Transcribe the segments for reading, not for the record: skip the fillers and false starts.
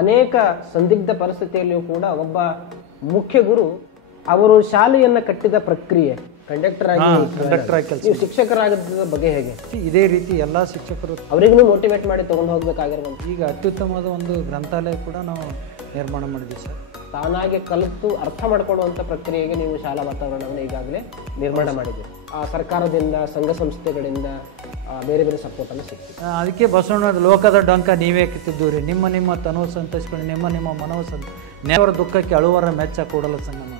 ಅನೇಕ ಸಂದಿಗ್ಧ ಪರಿಸ್ಥಿತಿಯಲ್ಲಿಯೂ ಕೂಡ ಒಬ್ಬ ಮುಖ್ಯ ಗುರು ಅವರು ಶಾಲೆಯನ್ನ ಕಟ್ಟಿದ ಪ್ರಕ್ರಿಯೆ ಕಂಡಕ್ಟರ್ ಆಗಿ ನೀವು ಶಿಕ್ಷಕರಾಗದ ಬಗ್ಗೆ ಹೇಗೆ? ಇದೇ ರೀತಿ ಎಲ್ಲ ಶಿಕ್ಷಕರು ಅವರಿಗೂ ಮೋಟಿವೇಟ್ ಮಾಡಿ ತಗೊಂಡು ಹೋಗ್ಬೇಕಾಗಿರುವಂತ ಈಗ ಅತ್ಯುತ್ತಮವಾದ ಒಂದು ಗ್ರಂಥಾಲಯ ಕೂಡ ನಾವು ನಿರ್ಮಾಣ ಮಾಡಿದ್ದೀವಿ ಸರ್. ತಾನಾಗೆ ಕಲಿತು ಅರ್ಥ ಮಾಡ್ಕೊಳ್ಳುವಂಥ ಪ್ರಕ್ರಿಯೆಗೆ ನೀವು ಶಾಲಾ ವಾತಾವರಣವನ್ನು ಈಗಾಗಲೇ ನಿರ್ಮಾಣ ಮಾಡಿದ್ದೀರಿ. ಆ ಸರ್ಕಾರದಿಂದ, ಸಂಘ ಸಂಸ್ಥೆಗಳಿಂದ ಬೇರೆ ಬೇರೆ ಸಪೋರ್ಟನ್ನು ಸಿಗ್ತದೆ. ಅದಕ್ಕೆ ಬಸವಣ್ಣ ಲೋಕದ ಡಂಕ ನೀವೇ ಕಿತ್ತಿದ್ದೀರಿ, ನಿಮ್ಮ ತನುವು ಸಂತೋಷಗಳು ನಿಮ್ಮ ಮನವು ದೇವರ ದುಃಖಕ್ಕೆ ಅಳುವರ ಮೆಚ್ಚ ಕೂಡಲ ಸಂಗಮ.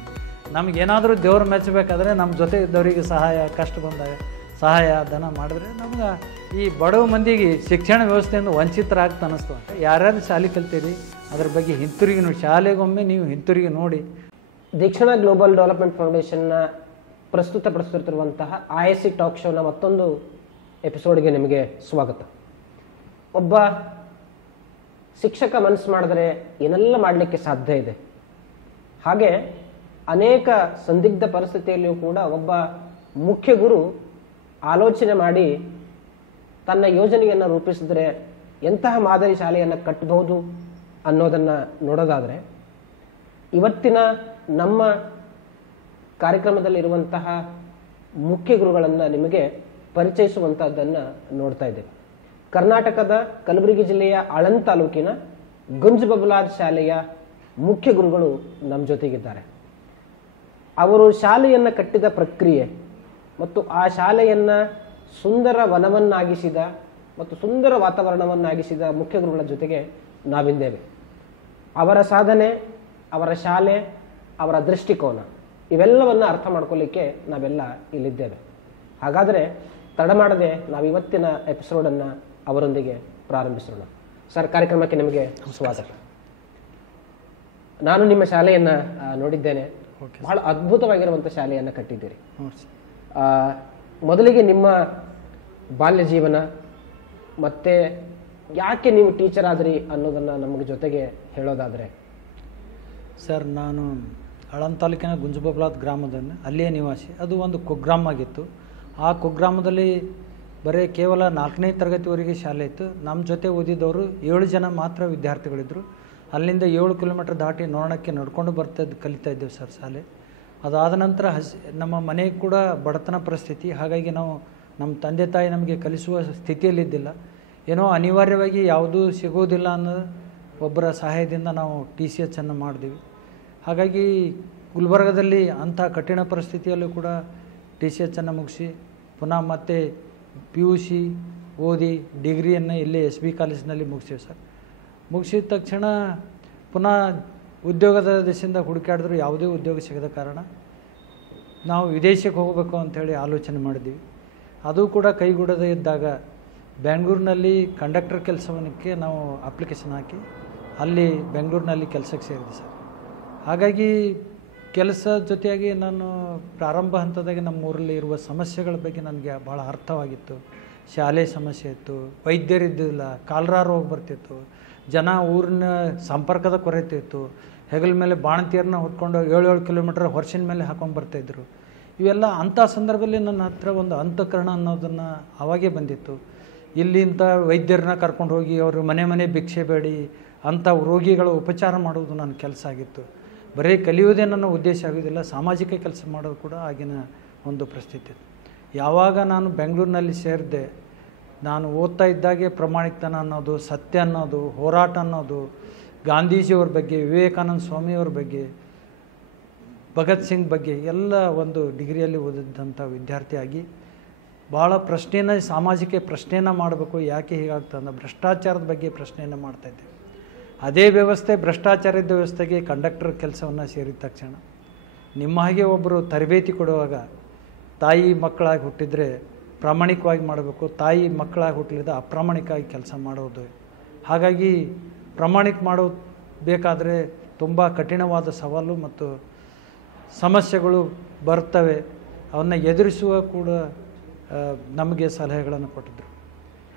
ನಮಗೇನಾದರೂ ದೇವ್ರು ಮೆಚ್ಚಬೇಕಾದ್ರೆ ನಮ್ಮ ಜೊತೆ ಇದ್ದವರಿಗೆ ಸಹಾಯ, ಕಷ್ಟ ಬಂದಾಗ ಸಹಾಯ ಧನ ಮಾಡಿದ್ರೆ ನಮ್ಗೆ ಈ ಬಡವ ಮಂದಿಗೆ ಶಿಕ್ಷಣ ವ್ಯವಸ್ಥೆಯಿಂದ ವಂಚಿತರಾಗ್ತಾ ಅನ್ನಿಸ್ತು. ಯಾರ್ಯಾರು ಶಾಲೆ ಕಲ್ತೀರಿ ಅದ್ರ ಬಗ್ಗೆ ಹಿಂತಿರುಗಿ ನೋಡಿ, ಶಾಲೆಗೊಮ್ಮೆ ನೀವು ಹಿಂತಿರುಗಿ ನೋಡಿ. ದೀಕ್ಷಣಾ ಗ್ಲೋಬಲ್ ಡೆವಲಪ್ಮೆಂಟ್ ಫೌಂಡೇಶನ್ನ ಪ್ರಸ್ತುತಪಡಿಸುತ್ತಿರುವಂತಹ ISC ಟಾಕ್ ಶೋನ ಮತ್ತೊಂದು ಎಪಿಸೋಡ್ಗೆ ನಿಮಗೆ ಸ್ವಾಗತ. ಒಬ್ಬ ಶಿಕ್ಷಕ ಮನಸ್ಸು ಮಾಡಿದ್ರೆ ಏನೆಲ್ಲ ಮಾಡಲಿಕ್ಕೆ ಸಾಧ್ಯ ಇದೆ. ಹಾಗೆ ಅನೇಕ ಸಂದಿಗ್ಧ ಪರಿಸ್ಥಿತಿಯಲ್ಲಿಯೂ ಕೂಡ ಒಬ್ಬ ಮುಖ್ಯ ಗುರು ಆಲೋಚನೆ ಮಾಡಿ ತನ್ನ ಯೋಜನೆಯನ್ನು ರೂಪಿಸಿದ್ರೆ ಎಂತಹ ಮಾದರಿ ಶಾಲೆಯನ್ನು ಕಟ್ಟಬಹುದು ಅನ್ನೋದನ್ನು ನೋಡೋದಾದರೆ, ಇವತ್ತಿನ ನಮ್ಮ ಕಾರ್ಯಕ್ರಮದಲ್ಲಿರುವಂತಹ ಮುಖ್ಯ ಗುರುಗಳನ್ನು ನಿಮಗೆ ಪರಿಚಯಿಸುವಂಥದ್ದನ್ನು ನೋಡ್ತಾ ಇದ್ದೇವೆ. ಕರ್ನಾಟಕದ ಕಲಬುರಗಿ ಜಿಲ್ಲೆಯ ಆಳಂದ್ ತಾಲೂಕಿನ ಗುಂಜ್ ಬಬಲಾದ್ ಶಾಲೆಯ ಮುಖ್ಯ ಗುರುಗಳು ನಮ್ಮ ಜೊತೆಗಿದ್ದಾರೆ. ಅವರು ಶಾಲೆಯನ್ನು ಕಟ್ಟಿದ ಪ್ರಕ್ರಿಯೆ ಮತ್ತು ಆ ಶಾಲೆಯನ್ನು ಸುಂದರ ವನವನ್ನಾಗಿಸಿದ ಮತ್ತು ಸುಂದರ ವಾತಾವರಣವನ್ನಾಗಿಸಿದ ಮುಖ್ಯ ಗುರುಗಳ ಜೊತೆಗೆ ನಾವಿದ್ದೇವೆ. ಅವರ ಸಾಧನೆ, ಅವರ ಶಾಲೆ, ಅವರ ದೃಷ್ಟಿಕೋನ ಇವೆಲ್ಲವನ್ನು ಅರ್ಥ ಮಾಡ್ಕೊಳ್ಳಿಕ್ಕೆ ನಾವೆಲ್ಲ ಇಲ್ಲಿದ್ದೇವೆ. ಹಾಗಾದರೆ ತಡ ಮಾಡದೆ ನಾವು ಇವತ್ತಿನ ಎಪಿಸೋಡನ್ನು ಅವರೊಂದಿಗೆ ಪ್ರಾರಂಭಿಸೋಣ. ಸರ್, ಕಾರ್ಯಕ್ರಮಕ್ಕೆ ನಿಮಗೆ ಸ್ವಾಗತ. ನಾನು ನಿಮ್ಮ ಶಾಲೆಯನ್ನು ನೋಡಿದ್ದೇನೆ. ಬಹಳ ಅದ್ಭುತವಾಗಿರುವಂಥ ಶಾಲೆಯನ್ನು ಕಟ್ಟಿದ್ದೀರಿ. ಮೊದಲಿಗೆ ನಿಮ್ಮ ಬಾಲ್ಯ ಜೀವನ ಮತ್ತೆ ಯಾಕೆ ನೀವು ಟೀಚರ್ ಆದ್ರಿ ಅನ್ನೋದನ್ನು ನಮಗೆ ಜೊತೆಗೆ ಹೇಳೋದಾದರೆ. ಸರ್, ನಾನು ಆಳಂದ್ ತಾಲೂಕಿನ ಗುಂಜಬಬಲಾದ್ ಗ್ರಾಮದಲ್ಲಿ ಅಲ್ಲಿಯೇ ನಿವಾಸಿ. ಅದು ಒಂದು ಕುಗ್ರಾಮ ಆಗಿತ್ತು. ಆ ಕುಗ್ರಾಮದಲ್ಲಿ ಬರೀ ಕೇವಲ 4ನೇ ತರಗತಿವರೆಗೆ ಶಾಲೆ ಇತ್ತು. ನಮ್ಮ ಜೊತೆ ಓದಿದವರು 7 ಜನ ಮಾತ್ರ ವಿದ್ಯಾರ್ಥಿಗಳಿದ್ದರು. ಅಲ್ಲಿಂದ 7 ಕಿಲೋಮೀಟರ್ ದಾಟಿ ನೋಡೋಕ್ಕೆ ನಡ್ಕೊಂಡು ಕಲಿತಾ ಇದ್ದೇವೆ ಸರ್ ಶಾಲೆ. ಅದಾದ ನಂತರ ನಮ್ಮ ಮನೆಗೆ ಕೂಡ ಬಡತನ ಪರಿಸ್ಥಿತಿ. ಹಾಗಾಗಿ ನಾವು ನಮ್ಮ ತಂದೆ ತಾಯಿ ನಮಗೆ ಕಲಿಸುವ ಸ್ಥಿತಿಯಲ್ಲಿದ್ದಿಲ್ಲ. ಏನೋ ಅನಿವಾರ್ಯವಾಗಿ ಯಾವುದೂ ಸಿಗೋದಿಲ್ಲ ಅನ್ನೋ ಒಬ್ಬರ ಸಹಾಯದಿಂದ ನಾವು TCH ಅನ್ನು ಮಾಡಿದ್ವಿ. ಹಾಗಾಗಿ ಗುಲ್ಬರ್ಗದಲ್ಲಿ ಅಂಥ ಕಠಿಣ ಪರಿಸ್ಥಿತಿಯಲ್ಲೂ ಕೂಡ TCH ಅನ್ನು ಮುಗಿಸಿ ಪುನಃ ಮತ್ತೆ PUC ಓದಿ ಡಿಗ್ರಿಯನ್ನು ಇಲ್ಲೇ SB ಕಾಲೇಜಿನಲ್ಲಿ ಮುಗಿಸಿವಿ ಸರ್. ಮುಗಿಸಿದ ತಕ್ಷಣ ಪುನಃ ಉದ್ಯೋಗದ ದಿಶೆಯಿಂದ ಹುಡುಕಾಡಿದ್ರು ಯಾವುದೇ ಉದ್ಯೋಗ ಸಿಗದ ಕಾರಣ ನಾವು ವಿದೇಶಕ್ಕೆ ಹೋಗಬೇಕು ಅಂಥೇಳಿ ಆಲೋಚನೆ ಮಾಡಿದ್ವಿ. ಅದು ಕೂಡ ಕೈಗೂಡದೇ ಇದ್ದಾಗ ಬೆಂಗಳೂರಿನಲ್ಲಿ ಕಂಡಕ್ಟರ್ ಕೆಲಸವನ್ನಕ್ಕೆ ನಾವು ಅಪ್ಲಿಕೇಶನ್ ಹಾಕಿ ಅಲ್ಲಿ ಬೆಂಗಳೂರಿನಲ್ಲಿ ಕೆಲಸಕ್ಕೆ ಸೇರಿದೆ ಸರ್. ಹಾಗಾಗಿ ಕೆಲಸ ಜೊತೆಯಾಗಿ ನಾನು ಪ್ರಾರಂಭ ಹಂತದಾಗೆ ನಮ್ಮೂರಲ್ಲಿ ಇರುವ ಸಮಸ್ಯೆಗಳ ಬಗ್ಗೆ ನನಗೆ ಭಾಳ ಅರ್ಥವಾಗಿತ್ತು. ಶಾಲೆ ಸಮಸ್ಯೆ ಇತ್ತು, ವೈದ್ಯರಿದ್ದಿಲ್ಲ, ಕಾಲರಾ ರೋಗ ಬರ್ತಿತ್ತು, ಜನ ಊರಿನ ಸಂಪರ್ಕದ ಕೊರತೆ ಇತ್ತು, ಹೆಗಲ ಮೇಲೆ ಬಾಣಂತಿಯರನ್ನ ಹೊತ್ಕೊಂಡು 7 ಕಿಲೋಮೀಟರ್ ಹೊರ್ಸಿನ ಮೇಲೆ ಹಾಕೊಂಡು ಬರ್ತಾಯಿದ್ರು. ಇವೆಲ್ಲ ಅಂಥ ಸಂದರ್ಭದಲ್ಲಿ ನನ್ನ ಹತ್ರ ಒಂದು ಅಂತಃಕರಣ ಅನ್ನೋದನ್ನು ಅವಾಗೇ ಬಂದಿತ್ತು. ಇಲ್ಲಿಂಥ ವೈದ್ಯರನ್ನ ಕರ್ಕೊಂಡು ಹೋಗಿ ಅವರು ಮನೆ ಭಿಕ್ಷೆ ಬೇಡಿ ಅಂಥ ರೋಗಿಗಳ ಉಪಚಾರ ಮಾಡೋದು ನನ್ನ ಕೆಲಸ ಆಗಿತ್ತು. ಬರೀ ಕಲಿಯೋದೇ ನನ್ನ ಉದ್ದೇಶ ಆಗೋದಿಲ್ಲ, ಸಾಮಾಜಿಕ ಕೆಲಸ ಮಾಡೋದು ಕೂಡ ಆಗಿನ ಒಂದು ಪರಿಸ್ಥಿತಿ. ಯಾವಾಗ ನಾನು ಬೆಂಗಳೂರಿನಲ್ಲಿ ಸೇರಿದೆ, ನಾನು ಓದ್ತಾ ಇದ್ದಾಗೆ ಪ್ರಾಮಾಣಿಕತನ ಅನ್ನೋದು, ಸತ್ಯ ಅನ್ನೋದು, ಹೋರಾಟ ಅನ್ನೋದು, ಗಾಂಧೀಜಿಯವ್ರ ಬಗ್ಗೆ, ವಿವೇಕಾನಂದ ಸ್ವಾಮಿಯವ್ರ ಬಗ್ಗೆ, ಭಗತ್ ಸಿಂಗ್ ಬಗ್ಗೆ ಎಲ್ಲ ಒಂದು ಡಿಗ್ರಿಯಲ್ಲಿ ಓದಿದ್ದಂಥ ವಿದ್ಯಾರ್ಥಿಯಾಗಿ ಭಾಳ ಸಾಮಾಜಿಕ ಪ್ರಶ್ನೆಯನ್ನು ಮಾಡಬೇಕು. ಯಾಕೆ ಹೀಗಾಗ್ತದೆ ಭ್ರಷ್ಟಾಚಾರದ ಬಗ್ಗೆ ಪ್ರಶ್ನೆಯನ್ನು ಮಾಡ್ತಾಯಿದ್ದೆ. ಅದೇ ವ್ಯವಸ್ಥೆ ಭ್ರಷ್ಟಾಚಾರದ ವ್ಯವಸ್ಥೆಗೆ ಕಂಡಕ್ಟರ್ ಕೆಲಸವನ್ನು ಸೇರಿದ ತಕ್ಷಣ ನಿಮ್ಮ ಹಾಗೆ ಒಬ್ಬರು ತರಬೇತಿ ಕೊಡುವಾಗ ತಾಯಿ ಮಕ್ಕಳಾಗಿ ಹುಟ್ಟಿದರೆ ಪ್ರಾಮಾಣಿಕವಾಗಿ ಮಾಡಬೇಕು, ತಾಯಿ ಮಕ್ಕಳಾಗಿ ಹುಟ್ಟಲಿದ ಅಪ್ರಾಮಾಣಿಕವಾಗಿ ಕೆಲಸ ಮಾಡೋದು. ಹಾಗಾಗಿ ಪ್ರಾಮಾಣಿಕ ಬೇಕಾದರೆ ತುಂಬ ಕಠಿಣವಾದ ಸವಾಲು ಮತ್ತು ಸಮಸ್ಯೆಗಳು ಬರ್ತವೆ. ಅವನ್ನ ಎದುರಿಸುವ ಕೂಡ ನಮಗೆ ಸಲಹೆಗಳನ್ನು ಕೊಟ್ಟಿದ್ರು.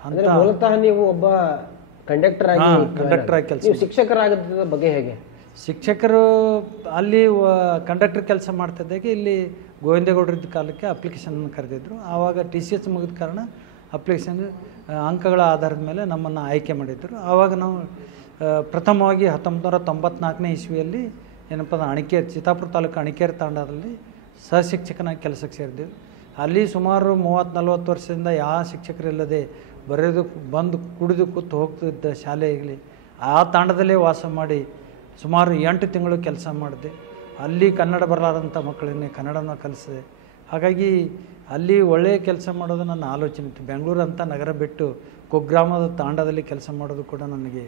ಅಂದರೆ ಮೂಲತಃ ನೀವು ಒಬ್ಬ ಕಂಡಕ್ಟರ್ ಆಗಿ ಕೆಲಸ. ಶಿಕ್ಷಕರಾಗದ ಬಗ್ಗೆ ಹೇಗೆ? ಶಿಕ್ಷಕರು ಅಲ್ಲಿ ಕಂಡಕ್ಟರ್ ಕೆಲಸ ಮಾಡ್ತಿದ್ದಾಗೆ ಇಲ್ಲಿ ಗೋವಿಂದೇಗೌಡರಿದ್ದ ಕಾಲಕ್ಕೆ ಅಪ್ಲಿಕೇಶನ್ ಕರೆದಿದ್ರು. ಆವಾಗ TCH ಮುಗಿದ ಕಾರಣ ಅಪ್ಲಿಕೇಶನ್ ಅಂಕಗಳ ಆಧಾರದ ಮೇಲೆ ನಮ್ಮನ್ನು ಆಯ್ಕೆ ಮಾಡಿದ್ರು. ಆವಾಗ ನಾವು ಪ್ರಥಮವಾಗಿ 1994ನೇ ಇಸ್ವಿಯಲ್ಲಿ ಏನಪ್ಪ ಅಂದ್ರೆ ಅಣಿಕೇರಿ, ಚಿತ್ತಾಪುರ ತಾಲೂಕು ಅಣಿಕೇರಿ ತಾಂಡದಲ್ಲಿ ಸಹಶಿಕ್ಷಕನಾಗಿ ಕೆಲಸಕ್ಕೆ ಸೇರಿದೆವು. ಅಲ್ಲಿ ಸುಮಾರು 30-40 ವರ್ಷದಿಂದ ಯಾವ ಶಿಕ್ಷಕರಿಲ್ಲದೆ ಬರೆಯೋದಕ್ಕೆ ಬಂದು ಕುಡಿದು ಕೂತು ಹೋಗ್ತಿದ್ದ ಶಾಲೆಯಲ್ಲಿ ಆ ತಾಂಡದಲ್ಲೇ ವಾಸ ಮಾಡಿ ಸುಮಾರು 8 ತಿಂಗಳು ಕೆಲಸ ಮಾಡಿದೆ. ಅಲ್ಲಿ ಕನ್ನಡ ಬರಲಾರಂಥ ಮಕ್ಕಳನ್ನೇ ಕನ್ನಡನ ಕಲಿಸಿದೆ. ಹಾಗಾಗಿ ಅಲ್ಲಿ ಒಳ್ಳೆಯ ಕೆಲಸ ಮಾಡೋದು ನನ್ನ ಆಲೋಚನೆ ಇತ್ತು. ಬೆಂಗಳೂರು ಅಂತ ನಗರ ಬಿಟ್ಟು ಕುಗ್ರಾಮದ ತಾಂಡದಲ್ಲಿ ಕೆಲಸ ಮಾಡೋದು ಕೂಡ ನನಗೆ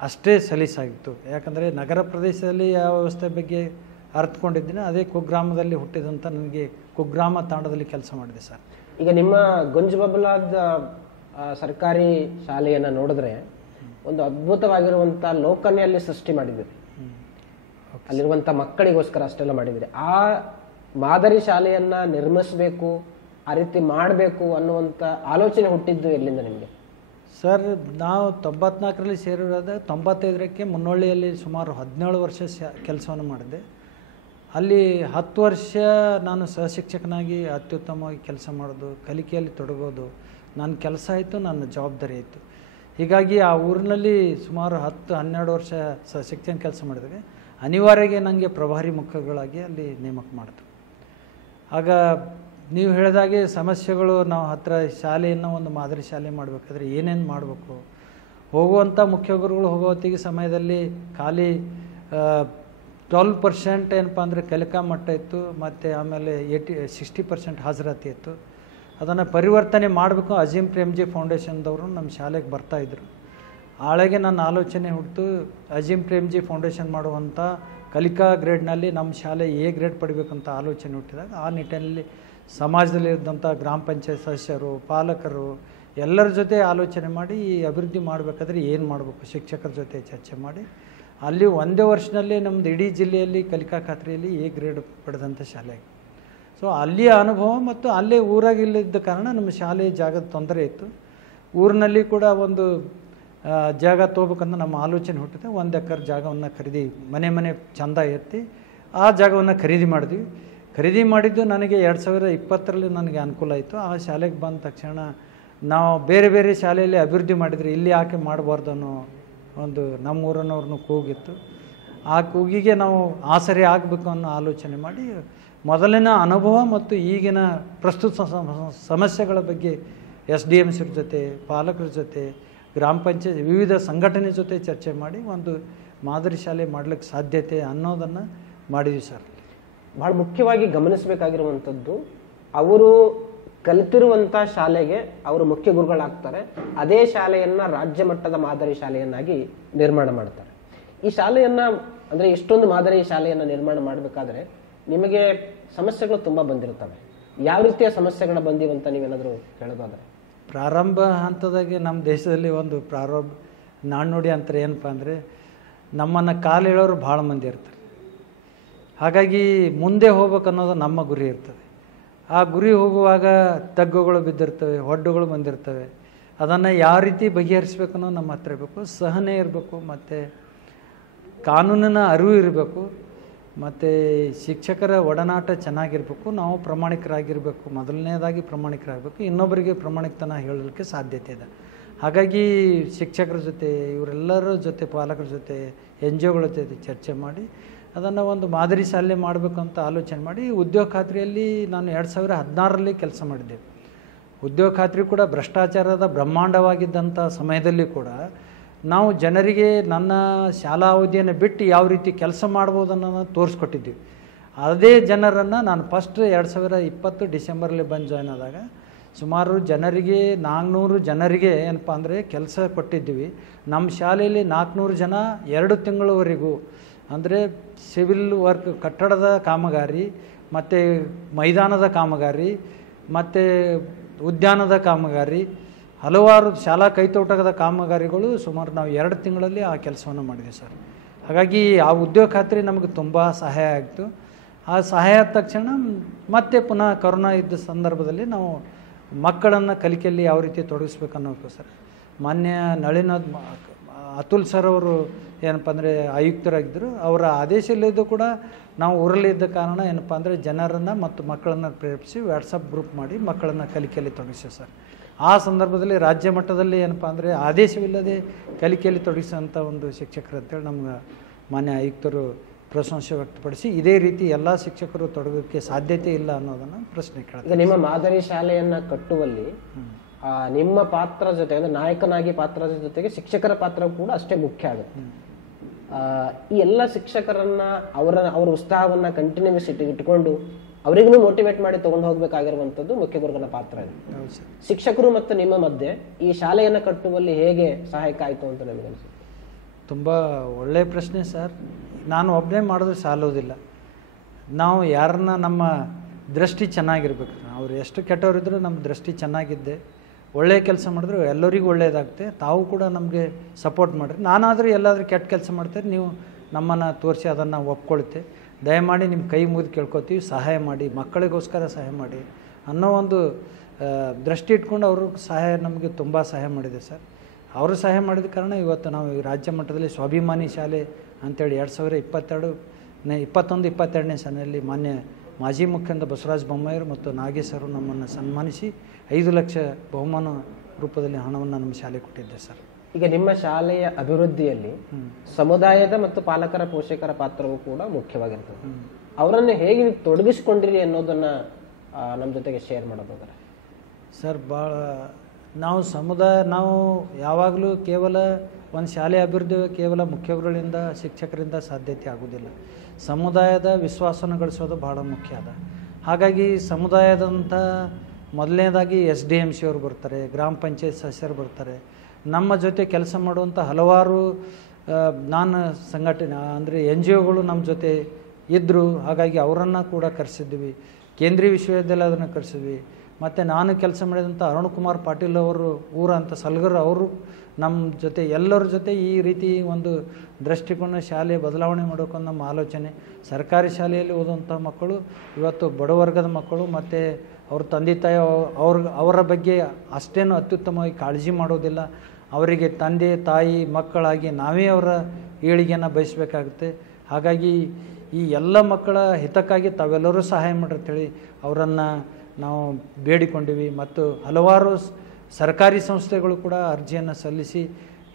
ಅಷ್ಟೇ ಸಲೀಸಾಗಿತ್ತು. ಯಾಕಂದರೆ ನಗರ ಪ್ರದೇಶದಲ್ಲಿ ಯಾವ ವ್ಯವಸ್ಥೆ ಬಗ್ಗೆ ಅರ್ಥಕೊಂಡಿದ್ದೀನಿ, ಅದೇ ಕುಗ್ರಾಮದಲ್ಲಿ ಹುಟ್ಟಿದಂಥ ನನಗೆ ಕುಗ್ರಾಮ ತಾಂಡದಲ್ಲಿ ಕೆಲಸ ಮಾಡಿದೆ ಸರ್. ಈಗ ನಿಮ್ಮ ಗೊಂಜಬಬ್ಲಾದ ಸರ್ಕಾರಿ ಶಾಲೆಯನ್ನು ನೋಡಿದ್ರೆ ಒಂದು ಅದ್ಭುತವಾಗಿರುವಂಥ ಲೋಕನೇ ಅಲ್ಲಿ ಸೃಷ್ಟಿ ಮಾಡಿದ್ದೀರಿ. ಅಲ್ಲಿರುವಂಥ ಮಕ್ಕಳಿಗೋಸ್ಕರ ಅಷ್ಟೆಲ್ಲ ಮಾಡಿದ್ದೀರಿ. ಆ ಮಾದರಿ ಶಾಲೆಯನ್ನು ನಿರ್ಮಿಸಬೇಕು, ಆ ರೀತಿ ಮಾಡಬೇಕು ಅನ್ನುವಂಥ ಆಲೋಚನೆ ಹುಟ್ಟಿದ್ದು ಎಲ್ಲಿಂದ ನಿಮಗೆ? ಸರ್, ನಾವು 94ರಲ್ಲಿ ಸೇರಿರೋದು 95ಕ್ಕೆ ಮುನ್ನೋಳ್ಳಿಯಲ್ಲಿ ಸುಮಾರು 17 ವರ್ಷ ಕೆಲಸವನ್ನು ಮಾಡಿದೆ. ಅಲ್ಲಿ 10 ವರ್ಷ ನಾನು ಸಹಶಿಕ್ಷಕನಾಗಿ ಅತ್ಯುತ್ತಮವಾಗಿ ಕೆಲಸ ಮಾಡೋದು, ಕಲಿಕೆಯಲ್ಲಿ ತೊಡಗೋದು ನನ್ನ ಕೆಲಸ ಆಯಿತು, ನನ್ನ ಜವಾಬ್ದಾರಿ ಆಯಿತು. ಹೀಗಾಗಿ ಆ ಊರಿನಲ್ಲಿ ಸುಮಾರು 10-12 ವರ್ಷ ಸಹಶಿಕ್ಷಣ ಕೆಲಸ ಮಾಡಿದಾಗ ಅನಿವಾರ್ಯವಾಗಿ ನನಗೆ ಪ್ರಭಾರಿ ಮುಖಗಳಾಗಿ ಅಲ್ಲಿ ನೇಮಕ ಮಾಡಿದ್ರು. ಆಗ ನೀವು ಹೇಳಿದಾಗೆ ಸಮಸ್ಯೆಗಳು, ನಾವು ಹತ್ತಿರ ಶಾಲೆಯನ್ನು ಒಂದು ಮಾದರಿ ಶಾಲೆ ಮಾಡಬೇಕಾದ್ರೆ ಏನೇನು ಮಾಡಬೇಕು, ಹೋಗುವಂಥ ಮುಖ್ಯ ಗುರುಗಳು ಹೋಗೋ ಹೊತ್ತಿಗೆ ಸಮಯದಲ್ಲಿ ಖಾಲಿ 12% ಏನಪ್ಪ ಅಂದರೆ ಕಲಿಕಾ ಮಟ್ಟ ಇತ್ತು, ಮತ್ತು ಆಮೇಲೆ 60% ಹಾಜರಾತಿ ಇತ್ತು. ಅದನ್ನು ಪರಿವರ್ತನೆ ಮಾಡಬೇಕು. ಅಜೀಂ ಪ್ರೇಮ್ಜಿ ಫೌಂಡೇಶನ್ದವರು ನಮ್ಮ ಶಾಲೆಗೆ ಬರ್ತಾಯಿದ್ರು. ಆಳೆಗೆ ನನ್ನ ಆಲೋಚನೆ ಹುಟ್ಟಿತು, ಅಜೀಂ ಪ್ರೇಮ್ಜಿ ಫೌಂಡೇಶನ್ ಮಾಡುವಂಥ ಕಲಿಕಾ ಗ್ರೇಡ್ನಲ್ಲಿ ನಮ್ಮ ಶಾಲೆ ಎ ಗ್ರೇಡ್ ಪಡಿಬೇಕಂತ ಆಲೋಚನೆ ಹುಟ್ಟಿದಾಗ ಆ ನಿಟ್ಟಿನಲ್ಲಿ ಸಮಾಜದಲ್ಲಿದ್ದಂಥ ಗ್ರಾಮ ಪಂಚಾಯತ್ ಸದಸ್ಯರು, ಪಾಲಕರು ಎಲ್ಲರ ಜೊತೆ ಆಲೋಚನೆ ಮಾಡಿ ಈ ಅಭಿವೃದ್ಧಿ ಮಾಡಬೇಕಾದ್ರೆ ಏನು ಮಾಡಬೇಕು, ಶಿಕ್ಷಕರ ಜೊತೆ ಚರ್ಚೆ ಮಾಡಿ ಅಲ್ಲಿ ಒಂದೇ ವರ್ಷದಲ್ಲಿ ನಮ್ಮದು ಇಡೀ ಜಿಲ್ಲೆಯಲ್ಲಿ ಕಲಿಕಾ ಖಾತ್ರಿಯಲ್ಲಿ ಎ ಗ್ರೇಡ್ ಪಡೆದಂಥ ಶಾಲೆ. ಸೊ ಅಲ್ಲಿಯ ಅನುಭವ ಮತ್ತು ಅಲ್ಲೇ ಊರಾಗಿಲ್ಲದ ಕಾರಣ ನಮ್ಮ ಶಾಲೆ ಜಾಗದ ತೊಂದರೆ ಇತ್ತು. ಊರಿನಲ್ಲಿ ಕೂಡ ಒಂದು ಜಾಗ ತೊಗೋಬೇಕಂತ ನಮ್ಮ ಆಲೋಚನೆ ಹುಟ್ಟಿದೆ. 1 ಎಕರೆ ಜಾಗವನ್ನು ಮನೆ ಚಂದ ಎತ್ತಿ ಆ ಜಾಗವನ್ನು ಖರೀದಿ ಮಾಡಿದ್ವಿ. ಖರೀದಿ ಮಾಡಿದ್ದು ನನಗೆ 2020ರಲ್ಲಿ ನನಗೆ ಅನುಕೂಲ ಆಯಿತು. ಆ ಶಾಲೆಗೆ ಬಂದ ತಕ್ಷಣ ನಾವು ಬೇರೆ ಬೇರೆ ಶಾಲೆಯಲ್ಲಿ ಅಭಿವೃದ್ಧಿ ಮಾಡಿದರೆ ಇಲ್ಲಿ ಯಾಕೆ ಮಾಡಬಾರ್ದು ಅನ್ನೋ ಒಂದು ನಮ್ಮೂರನ್ನವ್ರನ್ನೂ ಕೂಗಿತ್ತು. ಆ ಕೂಗಿಗೆ ನಾವು ಆಸರೆ ಆಗಬೇಕು ಅನ್ನೋ ಆಲೋಚನೆ ಮಾಡಿ ಮೊದಲಿನ ಅನುಭವ ಮತ್ತು ಈಗಿನ ಪ್ರಸ್ತುತ ಸಮಸ್ಯೆಗಳ ಬಗ್ಗೆ SDMC ಜೊತೆ, ಪಾಲಕರ ಜೊತೆ, ಗ್ರಾಮ ಪಂಚಾಯತ್ ವಿವಿಧ ಸಂಘಟನೆ ಜೊತೆ ಚರ್ಚೆ ಮಾಡಿ ಒಂದು ಮಾದರಿ ಶಾಲೆ ಮಾಡಲಿಕ್ಕೆ ಸಾಧ್ಯತೆ ಅನ್ನೋದನ್ನು ಮಾಡಿದ್ವಿ ಸರ್. ಭಾಳ ಮುಖ್ಯವಾಗಿ ಗಮನಿಸಬೇಕಾಗಿರುವಂಥದ್ದು, ಅವರು ಕಲಿತಿರುವಂಥ ಶಾಲೆಗೆ ಅವರು ಮುಖ್ಯ ಗುರುಗಳಾಗ್ತಾರೆ. ಅದೇ ಶಾಲೆಯನ್ನು ರಾಜ್ಯ ಮಟ್ಟದ ಮಾದರಿ ಶಾಲೆಯನ್ನಾಗಿ ನಿರ್ಮಾಣ ಮಾಡ್ತಾರೆ. ಈ ಶಾಲೆಯನ್ನು ಅಂದರೆ ಇಷ್ಟೊಂದು ಮಾದರಿ ಶಾಲೆಯನ್ನು ನಿರ್ಮಾಣ ಮಾಡಬೇಕಾದ್ರೆ ನಿಮಗೆ ಸಮಸ್ಯೆಗಳು ತುಂಬ ಬಂದಿರ್ತವೆ. ಯಾವ ರೀತಿಯ ಸಮಸ್ಯೆಗಳು ಬಂದಿವಂತ ನೀವೇನಾದರೂ ಹೇಳೋದಾದ್ರೆ? ಪ್ರಾರಂಭ ಹಂತದಾಗೆ ನಮ್ಮ ದೇಶದಲ್ಲಿ ಒಂದು ನಾಣ್ಣುಡಿ ಅಂತಾರೆ, ಏನಪ್ಪ ಅಂದರೆ ನಮ್ಮನ್ನು ಕಾಲೆಳೋರು ಭಾಳ ಮಂದಿ ಇರ್ತಾರೆ. ಹಾಗಾಗಿ ಮುಂದೆ ಹೋಗ್ಬೇಕನ್ನೋದು ನಮ್ಮ ಗುರಿ ಇರ್ತದೆ. ಆ ಗುರಿ ಹೋಗುವಾಗ ತಗ್ಗುಗಳು ಬಿದ್ದಿರ್ತವೆ, ಹೊಡ್ಡುಗಳು ಬಂದಿರ್ತವೆ. ಅದನ್ನು ಯಾವ ರೀತಿ ಬಗೆಹರಿಸ್ಬೇಕು ಅನ್ನೋದು ನಮ್ಮ ಹತ್ರ ಇರಬೇಕು. ಸಹನೆ ಇರಬೇಕು, ಮತ್ತು ಕಾನೂನಿನ ಅರಿವು ಇರಬೇಕು, ಮತ್ತು ಶಿಕ್ಷಕರ ಒಡನಾಟ ಚೆನ್ನಾಗಿರಬೇಕು. ನಾವು ಪ್ರಾಮಾಣಿಕರಾಗಿರಬೇಕು. ಮೊದಲನೇದಾಗಿ ಪ್ರಾಮಾಣಿಕರಾಗಬೇಕು. ಇನ್ನೊಬ್ಬರಿಗೆ ಪ್ರಾಮಾಣಿಕತನ ಹೇಳಲಿಕ್ಕೆ ಸಾಧ್ಯತೆ ಇದೆ. ಹಾಗಾಗಿ ಶಿಕ್ಷಕರ ಜೊತೆ, ಇವರೆಲ್ಲರ ಜೊತೆ, ಪಾಲಕರ ಜೊತೆ, NGOಗಳ ಜೊತೆ ಚರ್ಚೆ ಮಾಡಿ ಅದನ್ನು ಒಂದು ಮಾದರಿ ಶಾಲೆ ಮಾಡಬೇಕಂತ ಆಲೋಚನೆ ಮಾಡಿ ಉದ್ಯೋಗ ಖಾತ್ರಿಯಲ್ಲಿ ನಾನು 2016ರಲ್ಲಿ ಕೆಲಸ ಮಾಡಿದ್ದೆ. ಉದ್ಯೋಗ ಖಾತ್ರಿ ಕೂಡ ಭ್ರಷ್ಟಾಚಾರದ ಬ್ರಹ್ಮಾಂಡವಾಗಿದ್ದಂಥ ಸಮಯದಲ್ಲಿ ಕೂಡ ನಾವು ಜನರಿಗೆ ನನ್ನ ಶಾಲಾ ಅವಧಿಯನ್ನು ಬಿಟ್ಟು ಯಾವ ರೀತಿ ಕೆಲಸ ಮಾಡ್ಬೋದನ್ನು ತೋರಿಸ್ಕೊಟ್ಟಿದ್ದೀವಿ. ಅದೇ ಜನರನ್ನು ನಾನು ಫಸ್ಟ್ 2020 ಡಿಸೆಂಬರಲ್ಲಿ ಬಂದು ಜಾಯ್ನ್ ಆದಾಗ ಸುಮಾರು ಜನರಿಗೆ 400 ಜನರಿಗೆ ಏನಪ್ಪ ಅಂದರೆ ಕೆಲಸ ಕೊಟ್ಟಿದ್ದೀವಿ. ನಮ್ಮ ಶಾಲೆಯಲ್ಲಿ 400 ಜನ 2 ತಿಂಗಳವರೆಗೂ ಅಂದರೆ ಸಿವಿಲ್ ವರ್ಕ್, ಕಟ್ಟಡದ ಕಾಮಗಾರಿ, ಮತ್ತು ಮೈದಾನದ ಕಾಮಗಾರಿ, ಮತ್ತು ಉದ್ಯಾನದ ಕಾಮಗಾರಿ, ಹಲವಾರು ಶಾಲಾ ಕೈತೋಟದ ಕಾಮಗಾರಿಗಳು ಸುಮಾರು ನಾವು 2 ತಿಂಗಳಲ್ಲಿ ಆ ಕೆಲಸವನ್ನು ಮಾಡಿದ್ವಿ ಸರ್. ಹಾಗಾಗಿ ಆ ಉದ್ಯೋಗ ಖಾತ್ರಿ ನಮಗೆ ತುಂಬ ಸಹಾಯ ಆಯಿತು. ಆ ಸಹಾಯ ಆದ ತಕ್ಷಣ ಮತ್ತೆ ಪುನಃ ಕೊರೋನಾ ಇದ್ದ ಸಂದರ್ಭದಲ್ಲಿ ನಾವು ಮಕ್ಕಳನ್ನು ಕಲಿಕೆಯಲ್ಲಿ ಯಾವ ರೀತಿ ತೊಡಗಿಸ್ಬೇಕು ಅನ್ನೋದು ಸರ್ ಮಾನ್ಯ ನಳಿನ ಅತುಲ್ ಸರ್ ಅವರು ಏನಪ್ಪ ಅಂದರೆ ಆಯುಕ್ತರಾಗಿದ್ದರು. ಅವರ ಆದೇಶ ಇಲ್ಲದ್ದು ಕೂಡ ನಾವು ಊರಲ್ಲಿದ್ದ ಕಾರಣ ಏನಪ್ಪ ಅಂದರೆ ಜನರನ್ನು ಮತ್ತು ಮಕ್ಕಳನ್ನು ಪ್ರೇರೇಪಿಸಿ ವಾಟ್ಸಪ್ ಗ್ರೂಪ್ ಮಾಡಿ ಮಕ್ಕಳನ್ನು ಕಲಿಕೆಯಲ್ಲಿ ತೊಡಗಿಸಿ ಸರ್. ಆ ಸಂದರ್ಭದಲ್ಲಿ ರಾಜ್ಯ ಮಟ್ಟದಲ್ಲಿ ಏನಪ್ಪ ಅಂದರೆ ಆದೇಶವಿಲ್ಲದೆ ಕಲಿಕೆಯಲ್ಲಿ ತೊಡಗಿಸೋಂಥ ಒಂದು ಶಿಕ್ಷಕರು ಅಂತೇಳಿ ನಮ್ಗೆ ಮಾನ್ಯ ಆಯುಕ್ತರು ಪ್ರಶಂಸೆ ವ್ಯಕ್ತಪಡಿಸಿ ಇದೇ ರೀತಿ ಎಲ್ಲ ಶಿಕ್ಷಕರು ತೊಡಗೋಕ್ಕೆ ಸಾಧ್ಯತೆ ಇಲ್ಲ ಅನ್ನೋದನ್ನು ಪ್ರಶ್ನೆ ಕೇಳಿದೆ. ನಿಮ್ಮ ಮಾದರಿ ಶಾಲೆಯನ್ನು ಕಟ್ಟುವಲ್ಲಿ ನಿಮ್ಮ ಪಾತ್ರ ಜೊತೆ ಅಂದರೆ ನಾಯಕನಾಗಿ ಪಾತ್ರದ ಜೊತೆಗೆ ಶಿಕ್ಷಕರ ಪಾತ್ರ ಕೂಡ ಅಷ್ಟೇ ಮುಖ್ಯ ಆಗುತ್ತೆ. ಈ ಎಲ್ಲ ಶಿಕ್ಷಕರನ್ನ ಅವರ ಉತ್ಸಾಹವನ್ನ ಕಂಟಿನ್ಯೂಸ್ ಇಟ್ಕೊಂಡು ಅವರಿಗೂ ಮೋಟಿವೇಟ್ ಮಾಡಿ ತಗೊಂಡು ಹೋಗ್ಬೇಕಾಗಿರುವಂಥದ್ದು ಮುಖ್ಯ ಗುರುಗಳ ಪಾತ್ರ ಇದೆ. ಶಿಕ್ಷಕರು ಮತ್ತು ನಿಮ್ಮ ಮಧ್ಯೆ ಈ ಶಾಲೆಯನ್ನು ಕಟ್ಟುವಲ್ಲಿ ಹೇಗೆ ಸಹಾಯಕ ಆಯಿತು ಅಂತ ನನಗೆ ಅನಿಸುತ್ತೆ. ತುಂಬ ಒಳ್ಳೆಯ ಪ್ರಶ್ನೆ ಸರ್. ನಾನು ಒಬ್ಬನೇ ಮಾಡಿದ್ರೆ ಸಾಲೋದಿಲ್ಲ. ನಾವು ಯಾರನ್ನ ನಮ್ಮ ದೃಷ್ಟಿ ಚೆನ್ನಾಗಿರ್ಬೇಕು. ಅವ್ರು ಎಷ್ಟು ಕೆಟ್ಟವರಿದ್ರು ನಮ್ಮ ದೃಷ್ಟಿ ಚೆನ್ನಾಗಿದ್ದೆ ಒಳ್ಳೆಯ ಕೆಲಸ ಮಾಡಿದ್ರೆ ಎಲ್ಲರಿಗೂ ಒಳ್ಳೆಯದಾಗುತ್ತೆ. ತಾವು ಕೂಡ ನಮಗೆ ಸಪೋರ್ಟ್ ಮಾಡಿರಿ. ನಾನಾದರೂ ಎಲ್ಲಾದರೂ ಕೆಟ್ಟ ಕೆಲಸ ಮಾಡ್ತಾರೆ ನೀವು ನಮ್ಮನ್ನು ತೋರಿಸಿ ಅದನ್ನು ಒಪ್ಕೊಳ್ತೆ. ದಯಮಾಡಿ ನಿಮ್ಮ ಕೈ ಮುಗಿದು ಕೇಳ್ಕೊತೀವಿ, ಸಹಾಯ ಮಾಡಿ, ಮಕ್ಕಳಿಗೋಸ್ಕರ ಸಹಾಯ ಮಾಡಿ ಅನ್ನೋ ಒಂದು ದೃಷ್ಟಿ ಇಟ್ಕೊಂಡು ಅವರು ಸಹಾಯ ನಮಗೆ ತುಂಬ ಸಹಾಯ ಮಾಡಿದೆ ಸರ್. ಅವರು ಸಹಾಯ ಮಾಡಿದ ಕಾರಣ ಇವತ್ತು ನಾವು ರಾಜ್ಯ ಮಟ್ಟದಲ್ಲಿ ಸ್ವಾಭಿಮಾನಿ ಶಾಲೆ ಅಂಥೇಳಿ 2021-22ನೇ ಸಾಲಿನಲ್ಲಿ ಮಾನ್ಯ ಮಾಜಿ ಮುಖ್ಯಮಂತ್ರಿ ಬಸವರಾಜ ಬೊಮ್ಮಾಯಿಯವರು ಮತ್ತು ನಾಗೇಶರು ನಮ್ಮನ್ನು ಸನ್ಮಾನಿಸಿ 5 ಲಕ್ಷ ಬಹುಮಾನ ರೂಪದಲ್ಲಿ ಹಣವನ್ನು ನಮ್ಮ ಶಾಲೆ ಕೊಟ್ಟಿದ್ದೆ ಸರ್. ಈಗ ನಿಮ್ಮ ಶಾಲೆಯ ಅಭಿವೃದ್ಧಿಯಲ್ಲಿ ಸಮುದಾಯದ ಮತ್ತು ಪಾಲಕರ ಪೋಷಕರ ಪಾತ್ರವೂ ಕೂಡ ಮುಖ್ಯವಾಗಿರ್ತದೆ. ಅವರನ್ನು ಹೇಗೆ ತೊಡಗಿಸಿಕೊಂಡಿರಿ ಅನ್ನೋದನ್ನ ನಮ್ಮ ಜೊತೆಗೆ ಶೇರ್ ಮಾಡೋದಾದ್ರೆ ಸರ್, ಭಾಳ ನಾವು ಯಾವಾಗಲೂ ಕೇವಲ ಒಂದು ಶಾಲೆ ಅಭಿವೃದ್ಧಿ ಕೇವಲ ಮುಖ್ಯಗಳಿಂದ ಶಿಕ್ಷಕರಿಂದ ಸಾಧ್ಯತೆ ಆಗೋದಿಲ್ಲ. ಸಮುದಾಯದ ವಿಶ್ವಾಸನ ಗಳಿಸೋದು ಭಾಳ ಮುಖ್ಯ ಅದ. ಹಾಗಾಗಿ ಸಮುದಾಯದಂಥ ಮೊದಲನೇದಾಗಿ SDMC ಅವರು ಬರ್ತಾರೆ, ಗ್ರಾಮ ಪಂಚಾಯತ್ ಸದಸ್ಯರು ಬರ್ತಾರೆ, ನಮ್ಮ ಜೊತೆ ಕೆಲಸ ಮಾಡುವಂಥ ಹಲವಾರು ಸಂಘಟನೆ ಅಂದರೆ NGOಗಳು ನಮ್ಮ ಜೊತೆ ಇದ್ದರು. ಹಾಗಾಗಿ ಅವರನ್ನು ಕೂಡ ಕರೆಸಿದ್ವಿ. ಕೇಂದ್ರೀಯ ವಿಶ್ವವಿದ್ಯಾಲಯದನ್ನು ಕರೆಸಿದ್ವಿ. ಮತ್ತು ನಾನು ಕೆಲಸ ಮಾಡಿದಂಥ ಅರುಣ್ ಕುಮಾರ್ ಪಾಟೀಲ್ ಅವರು ಅಂತ ಸಲ್ಗರ್ ಅವರು ನಮ್ಮ ಜೊತೆ ಎಲ್ಲರ ಜೊತೆ ಈ ರೀತಿ ಒಂದು ದೃಷ್ಟಿಕೋನ ಶಾಲೆ ಬದಲಾವಣೆ ಮಾಡೋಕೆ ನಮ್ಮ ಆಲೋಚನೆ. ಸರ್ಕಾರಿ ಶಾಲೆಯಲ್ಲಿ ಓದುವಂಥ ಮಕ್ಕಳು ಇವತ್ತು ಬಡವರ್ಗದ ಮಕ್ಕಳು ಮತ್ತು ಅವ್ರ ತಂದೆ ತಾಯಿ ಅವರ ಬಗ್ಗೆ ಅಷ್ಟೇನು ಅತ್ಯುತ್ತಮವಾಗಿ ಕಾಳಜಿ ಮಾಡೋದಿಲ್ಲ. ಅವರಿಗೆ ತಂದೆ ತಾಯಿ ಮಕ್ಕಳಾಗಿ ನಾವೇ ಅವರ ಏಳಿಗೆಯನ್ನು ಬಯಸಬೇಕಾಗುತ್ತೆ. ಹಾಗಾಗಿ ಈ ಎಲ್ಲ ಮಕ್ಕಳ ಹಿತಕ್ಕಾಗಿ ತಾವೆಲ್ಲರೂ ಸಹಾಯ ಮಾಡಿರ್ತೇಳಿ ಅವರನ್ನು ನಾವು ಬೇಡಿಕೊಂಡಿವಿ. ಮತ್ತು ಹಲವಾರು ಸರ್ಕಾರಿ ಸಂಸ್ಥೆಗಳು ಕೂಡ ಅರ್ಜಿಯನ್ನು ಸಲ್ಲಿಸಿ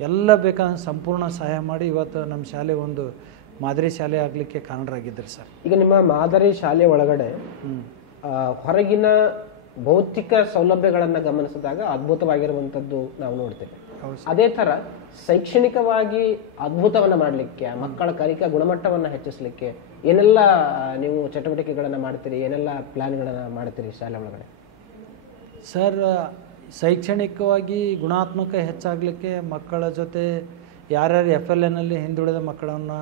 ಎಲ್ಲ ಬೇಕಾದ ಸಂಪೂರ್ಣ ಸಹಾಯ ಮಾಡಿ ಇವತ್ತು ನಮ್ಮ ಶಾಲೆ ಒಂದು ಮಾದರಿ ಶಾಲೆ ಆಗಲಿಕ್ಕೆ ಕಾರಣರಾಗಿದ್ದಾರೆ ಸರ್. ಈಗ ನಿಮ್ಮ ಮಾದರಿ ಶಾಲೆ ಒಳಗಡೆ ಹೊರಗಿನ ಭೌತಿಕ ಸೌಲಭ್ಯಗಳನ್ನು ಗಮನಿಸಿದಾಗ ಅದ್ಭುತವಾಗಿರುವಂಥದ್ದು ನಾವು ನೋಡ್ತೇವೆ. ಅದೇ ಥರ ಶೈಕ್ಷಣಿಕವಾಗಿ ಅದ್ಭುತವನ್ನ ಮಾಡಲಿಕ್ಕೆ, ಮಕ್ಕಳ ಕಲಿಕಾ ಗುಣಮಟ್ಟವನ್ನು ಹೆಚ್ಚಿಸಲಿಕ್ಕೆ ಏನೆಲ್ಲ ನೀವು ಚಟುವಟಿಕೆಗಳನ್ನು ಮಾಡ್ತೀರಿ, ಏನೆಲ್ಲ ಪ್ಲಾನ್ಗಳನ್ನು ಮಾಡ್ತೀರಿ ಶಾಲೆ ಒಳಗಡೆ? ಸರ್, ಶೈಕ್ಷಣಿಕವಾಗಿ ಗುಣಾತ್ಮಕ ಹೆಚ್ಚಾಗಲಿಕ್ಕೆ ಮಕ್ಕಳ ಜೊತೆ ಯಾರ್ಯಾರು FLNಲ್ಲಿ ಹಿಂದುಳಿದ ಮಕ್ಕಳನ್ನು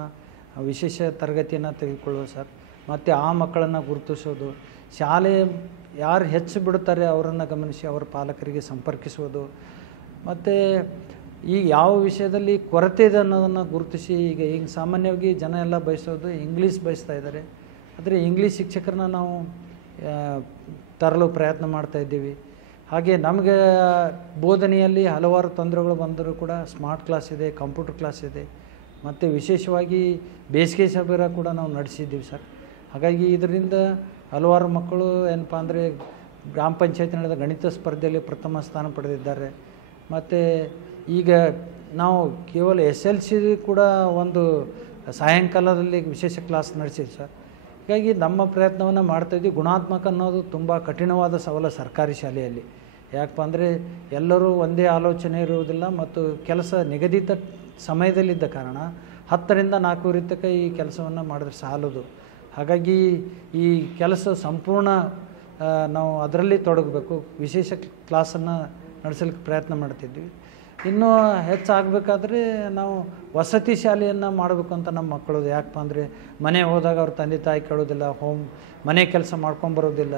ವಿಶೇಷ ತರಗತಿಯನ್ನು ತೆಗೆದುಕೊಳ್ಳುವುದು ಸರ್. ಮತ್ತು ಆ ಮಕ್ಕಳನ್ನು ಗುರುತಿಸೋದು, ಶಾಲೆ ಯಾರು ಹೆಚ್ಚು ಬಿಡುತ್ತಾರೆ ಅವರನ್ನು ಗಮನಿಸಿ ಅವರ ಪಾಲಕರಿಗೆ ಸಂಪರ್ಕಿಸುವುದು, ಮತ್ತು ಈಗ ಯಾವ ವಿಷಯದಲ್ಲಿ ಕೊರತೆ ಇದೆ ಅನ್ನೋದನ್ನು ಗುರುತಿಸಿ ಈಗ ಸಾಮಾನ್ಯವಾಗಿ ಜನ ಎಲ್ಲ ಬಯಸೋದು ಇಂಗ್ಲೀಷ್ ಬಯಸ್ತಾ ಇದ್ದಾರೆ. ಆದರೆ ಇಂಗ್ಲೀಷ್ ಶಿಕ್ಷಕರನ್ನ ನಾವು ತರಲು ಪ್ರಯತ್ನ ಮಾಡ್ತಾಯಿದ್ದೀವಿ. ಹಾಗೆ ನಮಗೆ ಬೋಧನೆಯಲ್ಲಿ ಹಲವಾರು ತೊಂದರೆಗಳು ಬಂದರೂ ಕೂಡ ಸ್ಮಾರ್ಟ್ ಕ್ಲಾಸ್ ಇದೆ, ಕಂಪ್ಯೂಟರ್ ಕ್ಲಾಸ್ ಇದೆ, ಮತ್ತು ವಿಶೇಷವಾಗಿ ಬೇಸಿಗೆ ಶಿಬಿರ ಕೂಡ ನಾವು ನಡೆಸಿದ್ದೀವಿ ಸರ್. ಹಾಗಾಗಿ ಇದರಿಂದ ಹಲವಾರು ಮಕ್ಕಳು ಏನಪ್ಪ ಅಂದರೆ ಗ್ರಾಮ ಪಂಚಾಯತ್ ನಡೆದ ಗಣಿತ ಸ್ಪರ್ಧೆಯಲ್ಲಿ ಪ್ರಥಮ ಸ್ಥಾನ ಪಡೆದಿದ್ದಾರೆ. ಮತ್ತು ಈಗ ನಾವು ಕೇವಲ SLC ಕೂಡ ಒಂದು ಸಾಯಂಕಾಲದಲ್ಲಿ ವಿಶೇಷ ಕ್ಲಾಸ್ ನಡೆಸಿದ್ವಿ ಸರ್. ಹೀಗಾಗಿ ನಮ್ಮ ಪ್ರಯತ್ನವನ್ನು ಮಾಡ್ತಾಯಿದ್ವಿ. ಗುಣಾತ್ಮಕ ಅನ್ನೋದು ತುಂಬ ಕಠಿಣವಾದ ಸವಾಲು ಸರ್ಕಾರಿ ಶಾಲೆಯಲ್ಲಿ. ಯಾಕಪ್ಪ ಅಂದರೆ ಎಲ್ಲರೂ ಒಂದೇ ಆಲೋಚನೆ ಇರುವುದಿಲ್ಲ ಮತ್ತು ಕೆಲಸ ನಿಗದಿತ ಸಮಯದಲ್ಲಿದ್ದ ಕಾರಣ 10ರಿಂದ 4 ತನಕ ಈ ಕೆಲಸವನ್ನು ಮಾಡಿದ್ರೆ ಸಾಲದು. ಹಾಗಾಗಿ ಈ ಕೆಲಸ ಸಂಪೂರ್ಣ ನಾವು ಅದರಲ್ಲಿ ತೊಡಗಬೇಕು. ವಿಶೇಷ ಕ್ಲಾಸನ್ನು ನಡೆಸಲಿಕ್ಕೆ ಪ್ರಯತ್ನ ಮಾಡ್ತಿದ್ವಿ. ಇನ್ನೂ ಹೆಚ್ಚಾಗಬೇಕಾದ್ರೆ ನಾವು ವಸತಿ ಶಾಲೆಯನ್ನು ಮಾಡಬೇಕು ಅಂತ ನಮ್ಮ ಮಕ್ಕಳದು. ಯಾಕಪ್ಪ ಅಂದರೆ ಮನೆ ಹೋದಾಗ ಅವ್ರ ತಂದೆ ತಾಯಿ ಕೇಳೋದಿಲ್ಲ, ಮನೆ ಕೆಲಸ ಮಾಡ್ಕೊಂಬರೋದಿಲ್ಲ.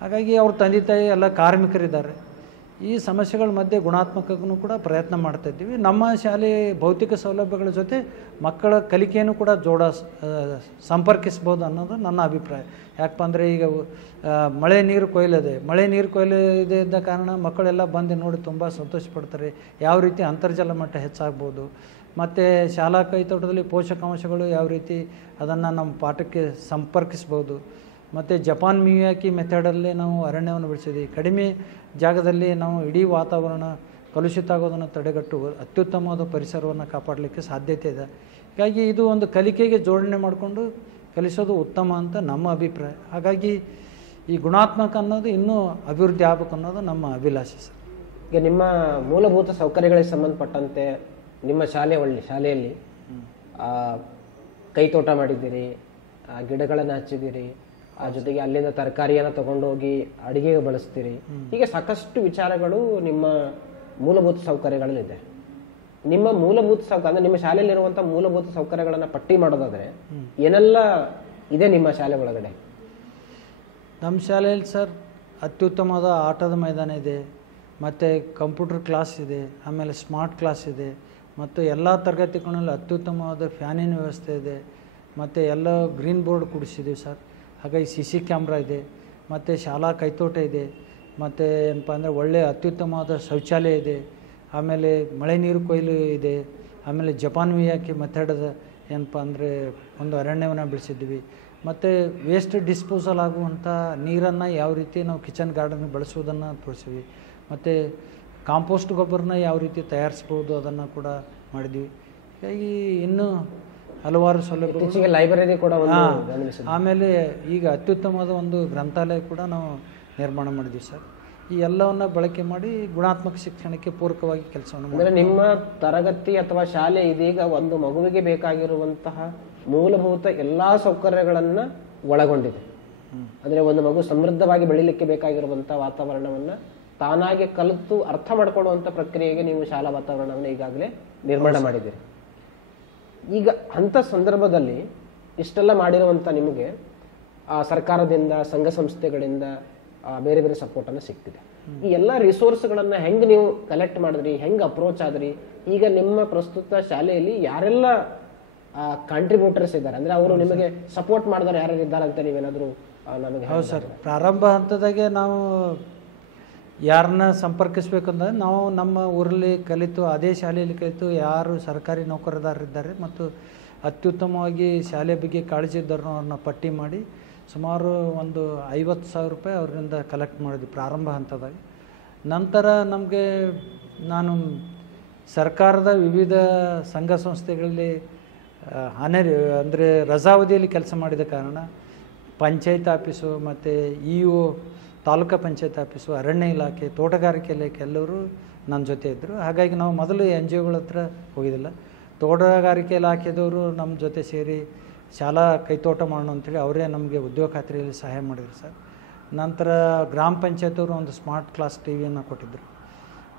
ಹಾಗಾಗಿ ಅವ್ರ ತಂದೆ ತಾಯಿ ಎಲ್ಲ ಕಾರ್ಮಿಕರಿದ್ದಾರೆ. ಈ ಸಮಸ್ಯೆಗಳ ಮಧ್ಯೆ ಗುಣಾತ್ಮಕಕ್ಕೂ ಕೂಡ ಪ್ರಯತ್ನ ಮಾಡ್ತಾ ಇದ್ದೀವಿ. ನಮ್ಮ ಶಾಲೆ ಭೌತಿಕ ಸೌಲಭ್ಯಗಳ ಜೊತೆ ಮಕ್ಕಳ ಕಲಿಕೆಯನ್ನು ಕೂಡ ಸಂಪರ್ಕಿಸ್ಬೋದು ಅನ್ನೋದು ನನ್ನ ಅಭಿಪ್ರಾಯ. ಯಾಕಪ್ಪ ಅಂದರೆ ಈಗ ಮಳೆ ನೀರು ಕೊಯ್ಲಿದೆ, ಮಳೆ ನೀರು ಕೊಯ್ಲಿದೆ ಇದ್ದ ಕಾರಣ ಮಕ್ಕಳೆಲ್ಲ ಬಂದು ನೋಡಿ ತುಂಬ ಸಂತೋಷ ಪಡ್ತಾರೆ. ಯಾವ ರೀತಿ ಅಂತರ್ಜಲ ಮಟ್ಟ ಹೆಚ್ಚಾಗ್ಬೋದು, ಮತ್ತು ಶಾಲಾ ಕೈತೋಟದಲ್ಲಿ ಪೋಷಕಾಂಶಗಳು ಯಾವ ರೀತಿ ಅದನ್ನು ನಮ್ಮ ಪಾಠಕ್ಕೆ ಸಂಪರ್ಕಿಸ್ಬೋದು. ಮತ್ತು ಜಪಾನ್ ಮಿಯಾಕಿ ಮೆಥಡಲ್ಲಿ ನಾವು ಅರಣ್ಯವನ್ನು ಬೆಳೆಸಿದ್ದೀವಿ. ಕಡಿಮೆ ಜಾಗದಲ್ಲಿ ನಾವು ಇಡೀ ವಾತಾವರಣ ಕಲುಷಿತ ಆಗೋದನ್ನು ತಡೆಗಟ್ಟುವ ಅತ್ಯುತ್ತಮವಾದ ಪರಿಸರವನ್ನು ಕಾಪಾಡಲಿಕ್ಕೆ ಸಾಧ್ಯತೆ ಇದೆ. ಹೀಗಾಗಿ ಇದು ಒಂದು ಕಲಿಕೆಗೆ ಜೋಡಣೆ ಮಾಡಿಕೊಂಡು ಕಲಿಸೋದು ಉತ್ತಮ ಅಂತ ನಮ್ಮ ಅಭಿಪ್ರಾಯ. ಹಾಗಾಗಿ ಈ ಗುಣಾತ್ಮಕ ಅನ್ನೋದು ಇನ್ನೂ ಅಭಿವೃದ್ಧಿ ಆಗಬೇಕು ಅನ್ನೋದು ನಮ್ಮ ಅಭಿಲಾಷೆ ಸರ್. ಈಗ ನಿಮ್ಮ ಮೂಲಭೂತ ಸೌಕರ್ಯಗಳಿಗೆ ಸಂಬಂಧಪಟ್ಟಂತೆ ನಿಮ್ಮ ಶಾಲೆಯಲ್ಲಿ ಕೈತೋಟ ಮಾಡಿದ್ದೀರಿ, ಗಿಡಗಳನ್ನು ಹಚ್ಚಿದ್ದೀರಿ, ಜೊತೆಗೆ ಅಲ್ಲಿಂದ ತರಕಾರಿಯನ್ನು ತಗೊಂಡೋಗಿ ಅಡಿಗೆಗೆ ಬಳಸ್ತೀರಿ. ಹೀಗೆ ಸಾಕಷ್ಟು ವಿಚಾರಗಳು ನಿಮ್ಮ ಮೂಲಭೂತ ಸೌಕರ್ಯಗಳಲ್ಲಿದೆ. ನಿಮ್ಮ ಮೂಲಭೂತ ಸೌಕರ್ಯ ನಿಮ್ಮ ಶಾಲೆಯಲ್ಲಿರುವಂತಹ ಮೂಲಭೂತ ಸೌಕರ್ಯಗಳನ್ನು ಪಟ್ಟಿ ಮಾಡೋದಾದ್ರೆ ಏನೆಲ್ಲ ಇದೆ ನಿಮ್ಮ ಶಾಲೆ ಒಳಗಡೆ? ನಮ್ಮ ಶಾಲೆಯಲ್ಲಿ ಸರ್ ಅತ್ಯುತ್ತಮವಾದ ಆಟದ ಮೈದಾನ ಇದೆ, ಮತ್ತು ಕಂಪ್ಯೂಟರ್ ಕ್ಲಾಸ್ ಇದೆ, ಆಮೇಲೆ ಸ್ಮಾರ್ಟ್ ಕ್ಲಾಸ್ ಇದೆ, ಮತ್ತು ಎಲ್ಲ ತರಗತಿಗಳಲ್ಲಿ ಅತ್ಯುತ್ತಮವಾದ ಫ್ಯಾನಿನ ವ್ಯವಸ್ಥೆ ಇದೆ, ಮತ್ತು ಎಲ್ಲ ಗ್ರೀನ್ ಬೋರ್ಡ್ ಕೂಡಿಸಿದ್ದೀವಿ ಸರ್. ಹಾಗಾಗಿ CC ಕ್ಯಾಮ್ರಾ ಇದೆ, ಮತ್ತು ಶಾಲಾ ಕೈತೋಟ ಇದೆ, ಮತ್ತು ಏನಪ್ಪ ಅಂದರೆ ಒಳ್ಳೆಯ ಅತ್ಯುತ್ತಮವಾದ ಶೌಚಾಲಯ ಇದೆ, ಆಮೇಲೆ ಮಳೆ ನೀರು ಕೊಯ್ಲು ಇದೆ, ಆಮೇಲೆ ಜಪಾನ್ ಮಿಯಾಕಿ ಮೆಥಡದ ಏನಪ್ಪ ಅಂದರೆ ಒಂದು ಅರಣ್ಯವನ್ನು ಬೆಳೆಸಿದ್ವಿ. ಮತ್ತು ವೇಸ್ಟ್ ಡಿಸ್ಪೋಸಲ್ ಆಗುವಂಥ ನೀರನ್ನು ಯಾವ ರೀತಿ ನಾವು ಕಿಚನ್ ಗಾರ್ಡನ್ಗೆ ಬಳಸೋದನ್ನು ತೋರಿಸಿದ್ವಿ. ಮತ್ತು ಕಾಂಪೋಸ್ಟ್ ಗೊಬ್ಬರನ ಯಾವ ರೀತಿ ತಯಾರಿಸ್ಬೋದು ಅದನ್ನು ಕೂಡ ಮಾಡಿದ್ವಿ. ಹೀಗಾಗಿ ಇನ್ನೂ ಹಲವಾರು ಸೌಲಭ್ಯಗಳು, ಲೈಬ್ರರಿ ಕೂಡ ಆಮೇಲೆ ಈಗ ಅತ್ಯುತ್ತಮವಾದ ಒಂದು ಗ್ರಂಥಾಲಯ ಕೂಡ ನಾವು ನಿರ್ಮಾಣ ಮಾಡಿದ್ವಿ ಸರ್. ಈ ಎಲ್ಲವನ್ನು ಬಳಕೆ ಮಾಡಿ ಗುಣಾತ್ಮಕ ಶಿಕ್ಷಣಕ್ಕೆ ಪೂರಕವಾಗಿ ಕೆಲಸವನ್ನು ಅಂದರೆ ನಿಮ್ಮ ತರಗತಿ ಅಥವಾ ಶಾಲೆ ಇದೀಗ ಒಂದು ಮಗುವಿಗೆ ಬೇಕಾಗಿರುವಂತಹ ಮೂಲಭೂತ ಎಲ್ಲಾ ಸೌಕರ್ಯಗಳನ್ನ ಒಳಗೊಂಡಿದೆ. ಅಂದ್ರೆ ಒಂದು ಮಗು ಸಮೃದ್ಧವಾಗಿ ಬೆಳಿಲಿಕ್ಕೆ ಬೇಕಾಗಿರುವಂತಹ ವಾತಾವರಣವನ್ನ ತಾನಾಗಿ ಕಲಿತು ಅರ್ಥ ಮಾಡ್ಕೊಳ್ಳುವಂತ ಪ್ರಕ್ರಿಯೆಗೆ ನೀವು ಶಾಲಾ ವಾತಾವರಣವನ್ನು ಈಗಾಗಲೇ ನಿರ್ಮಾಣ ಮಾಡಿದ್ದೀರಿ. ಈಗ ಅಂತ ಸಂದರ್ಭದಲ್ಲಿ ಇಷ್ಟೆಲ್ಲ ಮಾಡಿರುವಂತ ನಿಮಗೆ ಸರ್ಕಾರದಿಂದ, ಸಂಘ ಸಂಸ್ಥೆಗಳಿಂದ ಬೇರೆ ಬೇರೆ ಸಪೋರ್ಟ್ ಅನ್ನು ಸಿಗ್ತಿದೆ. ಈ ಎಲ್ಲ ರಿಸೋರ್ಸ್ಗಳನ್ನ ಹೆಂಗ್ ನೀವು ಕಲೆಕ್ಟ್ ಮಾಡಿದ್ರಿ, ಹೆಂಗ್ ಅಪ್ರೋಚ್ ಆದ್ರಿ? ಈಗ ನಿಮ್ಮ ಪ್ರಸ್ತುತ ಶಾಲೆಯಲ್ಲಿ ಯಾರೆಲ್ಲ ಕಾಂಟ್ರಿಬ್ಯೂಟರ್ಸ್ ಇದ್ದಾರೆ, ಅಂದ್ರೆ ಅವರು ನಿಮಗೆ ಸಪೋರ್ಟ್ ಮಾಡಿದವರು ಯಾರು ಇದ್ದಾರೆ ಅಂತ ನೀವೇನಾದ್ರು ನಮಗೆ? ಹೌದು ಸರ್, ಪ್ರಾರಂಭ ಹಂತದಾಗೆ ನಾವು ಯಾರನ್ನ ಸಂಪರ್ಕಿಸ್ಬೇಕಂದ್ರೆ ನಾವು ನಮ್ಮ ಊರಲ್ಲಿ ಕಲಿತು, ಅದೇ ಶಾಲೆಯಲ್ಲಿ ಕಲಿತು ಯಾರು ಸರ್ಕಾರಿ ನೌಕರದಾರರಿದ್ದಾರೆ ಮತ್ತು ಅತ್ಯುತ್ತಮವಾಗಿ ಶಾಲೆ ಬಗ್ಗೆ ಕಾಳಜಿ ಇದ್ದವ್ರನ್ನ ಪಟ್ಟಿ ಮಾಡಿ ಸುಮಾರು ಒಂದು 50,000 ರೂಪಾಯಿ ಅವರಿಂದ ಕಲೆಕ್ಟ್ ಮಾಡಿದ್ವಿ ಪ್ರಾರಂಭ ಹಂತದಾಗಿ. ನಂತರ ನಮಗೆ ನಾನು ಸರ್ಕಾರದ ವಿವಿಧ ಸಂಘ ಸಂಸ್ಥೆಗಳಲ್ಲಿ ಅಂದರೆ ರಜಾವಧಿಯಲ್ಲಿ ಕೆಲಸ ಮಾಡಿದ ಕಾರಣ ಪಂಚಾಯತ್ ಆಫೀಸು ಮತ್ತು EO ತಾಲೂಕಾ ಪಂಚಾಯತ್ ಆಫೀಸು, ಅರಣ್ಯ ಇಲಾಖೆ, ತೋಟಗಾರಿಕೆ ಇಲಾಖೆ ಎಲ್ಲರೂ ನನ್ನ ಜೊತೆ ಇದ್ದರು. ಹಾಗಾಗಿ ನಾವು ಮೊದಲು NGOಗಳ ಹತ್ರ ಹೋಗಿದ್ದಿಲ್ಲ. ತೋಟಗಾರಿಕೆ ಇಲಾಖೆದವರು ನಮ್ಮ ಜೊತೆ ಸೇರಿ ಶಾಲಾ ಕೈತೋಟ ಮಾಡೋಣ ಅಂತೇಳಿ ಅವರೇ ನಮಗೆ ಉದ್ಯೋಗ ಖಾತ್ರಿಯಲ್ಲಿ ಸಹಾಯ ಮಾಡಿದ್ರು ಸರ್. ನಂತರ ಗ್ರಾಮ ಪಂಚಾಯತವರು ಒಂದು ಸ್ಮಾರ್ಟ್ ಕ್ಲಾಸ್ ಟಿವಿಯನ್ನು ಕೊಟ್ಟಿದ್ದರು.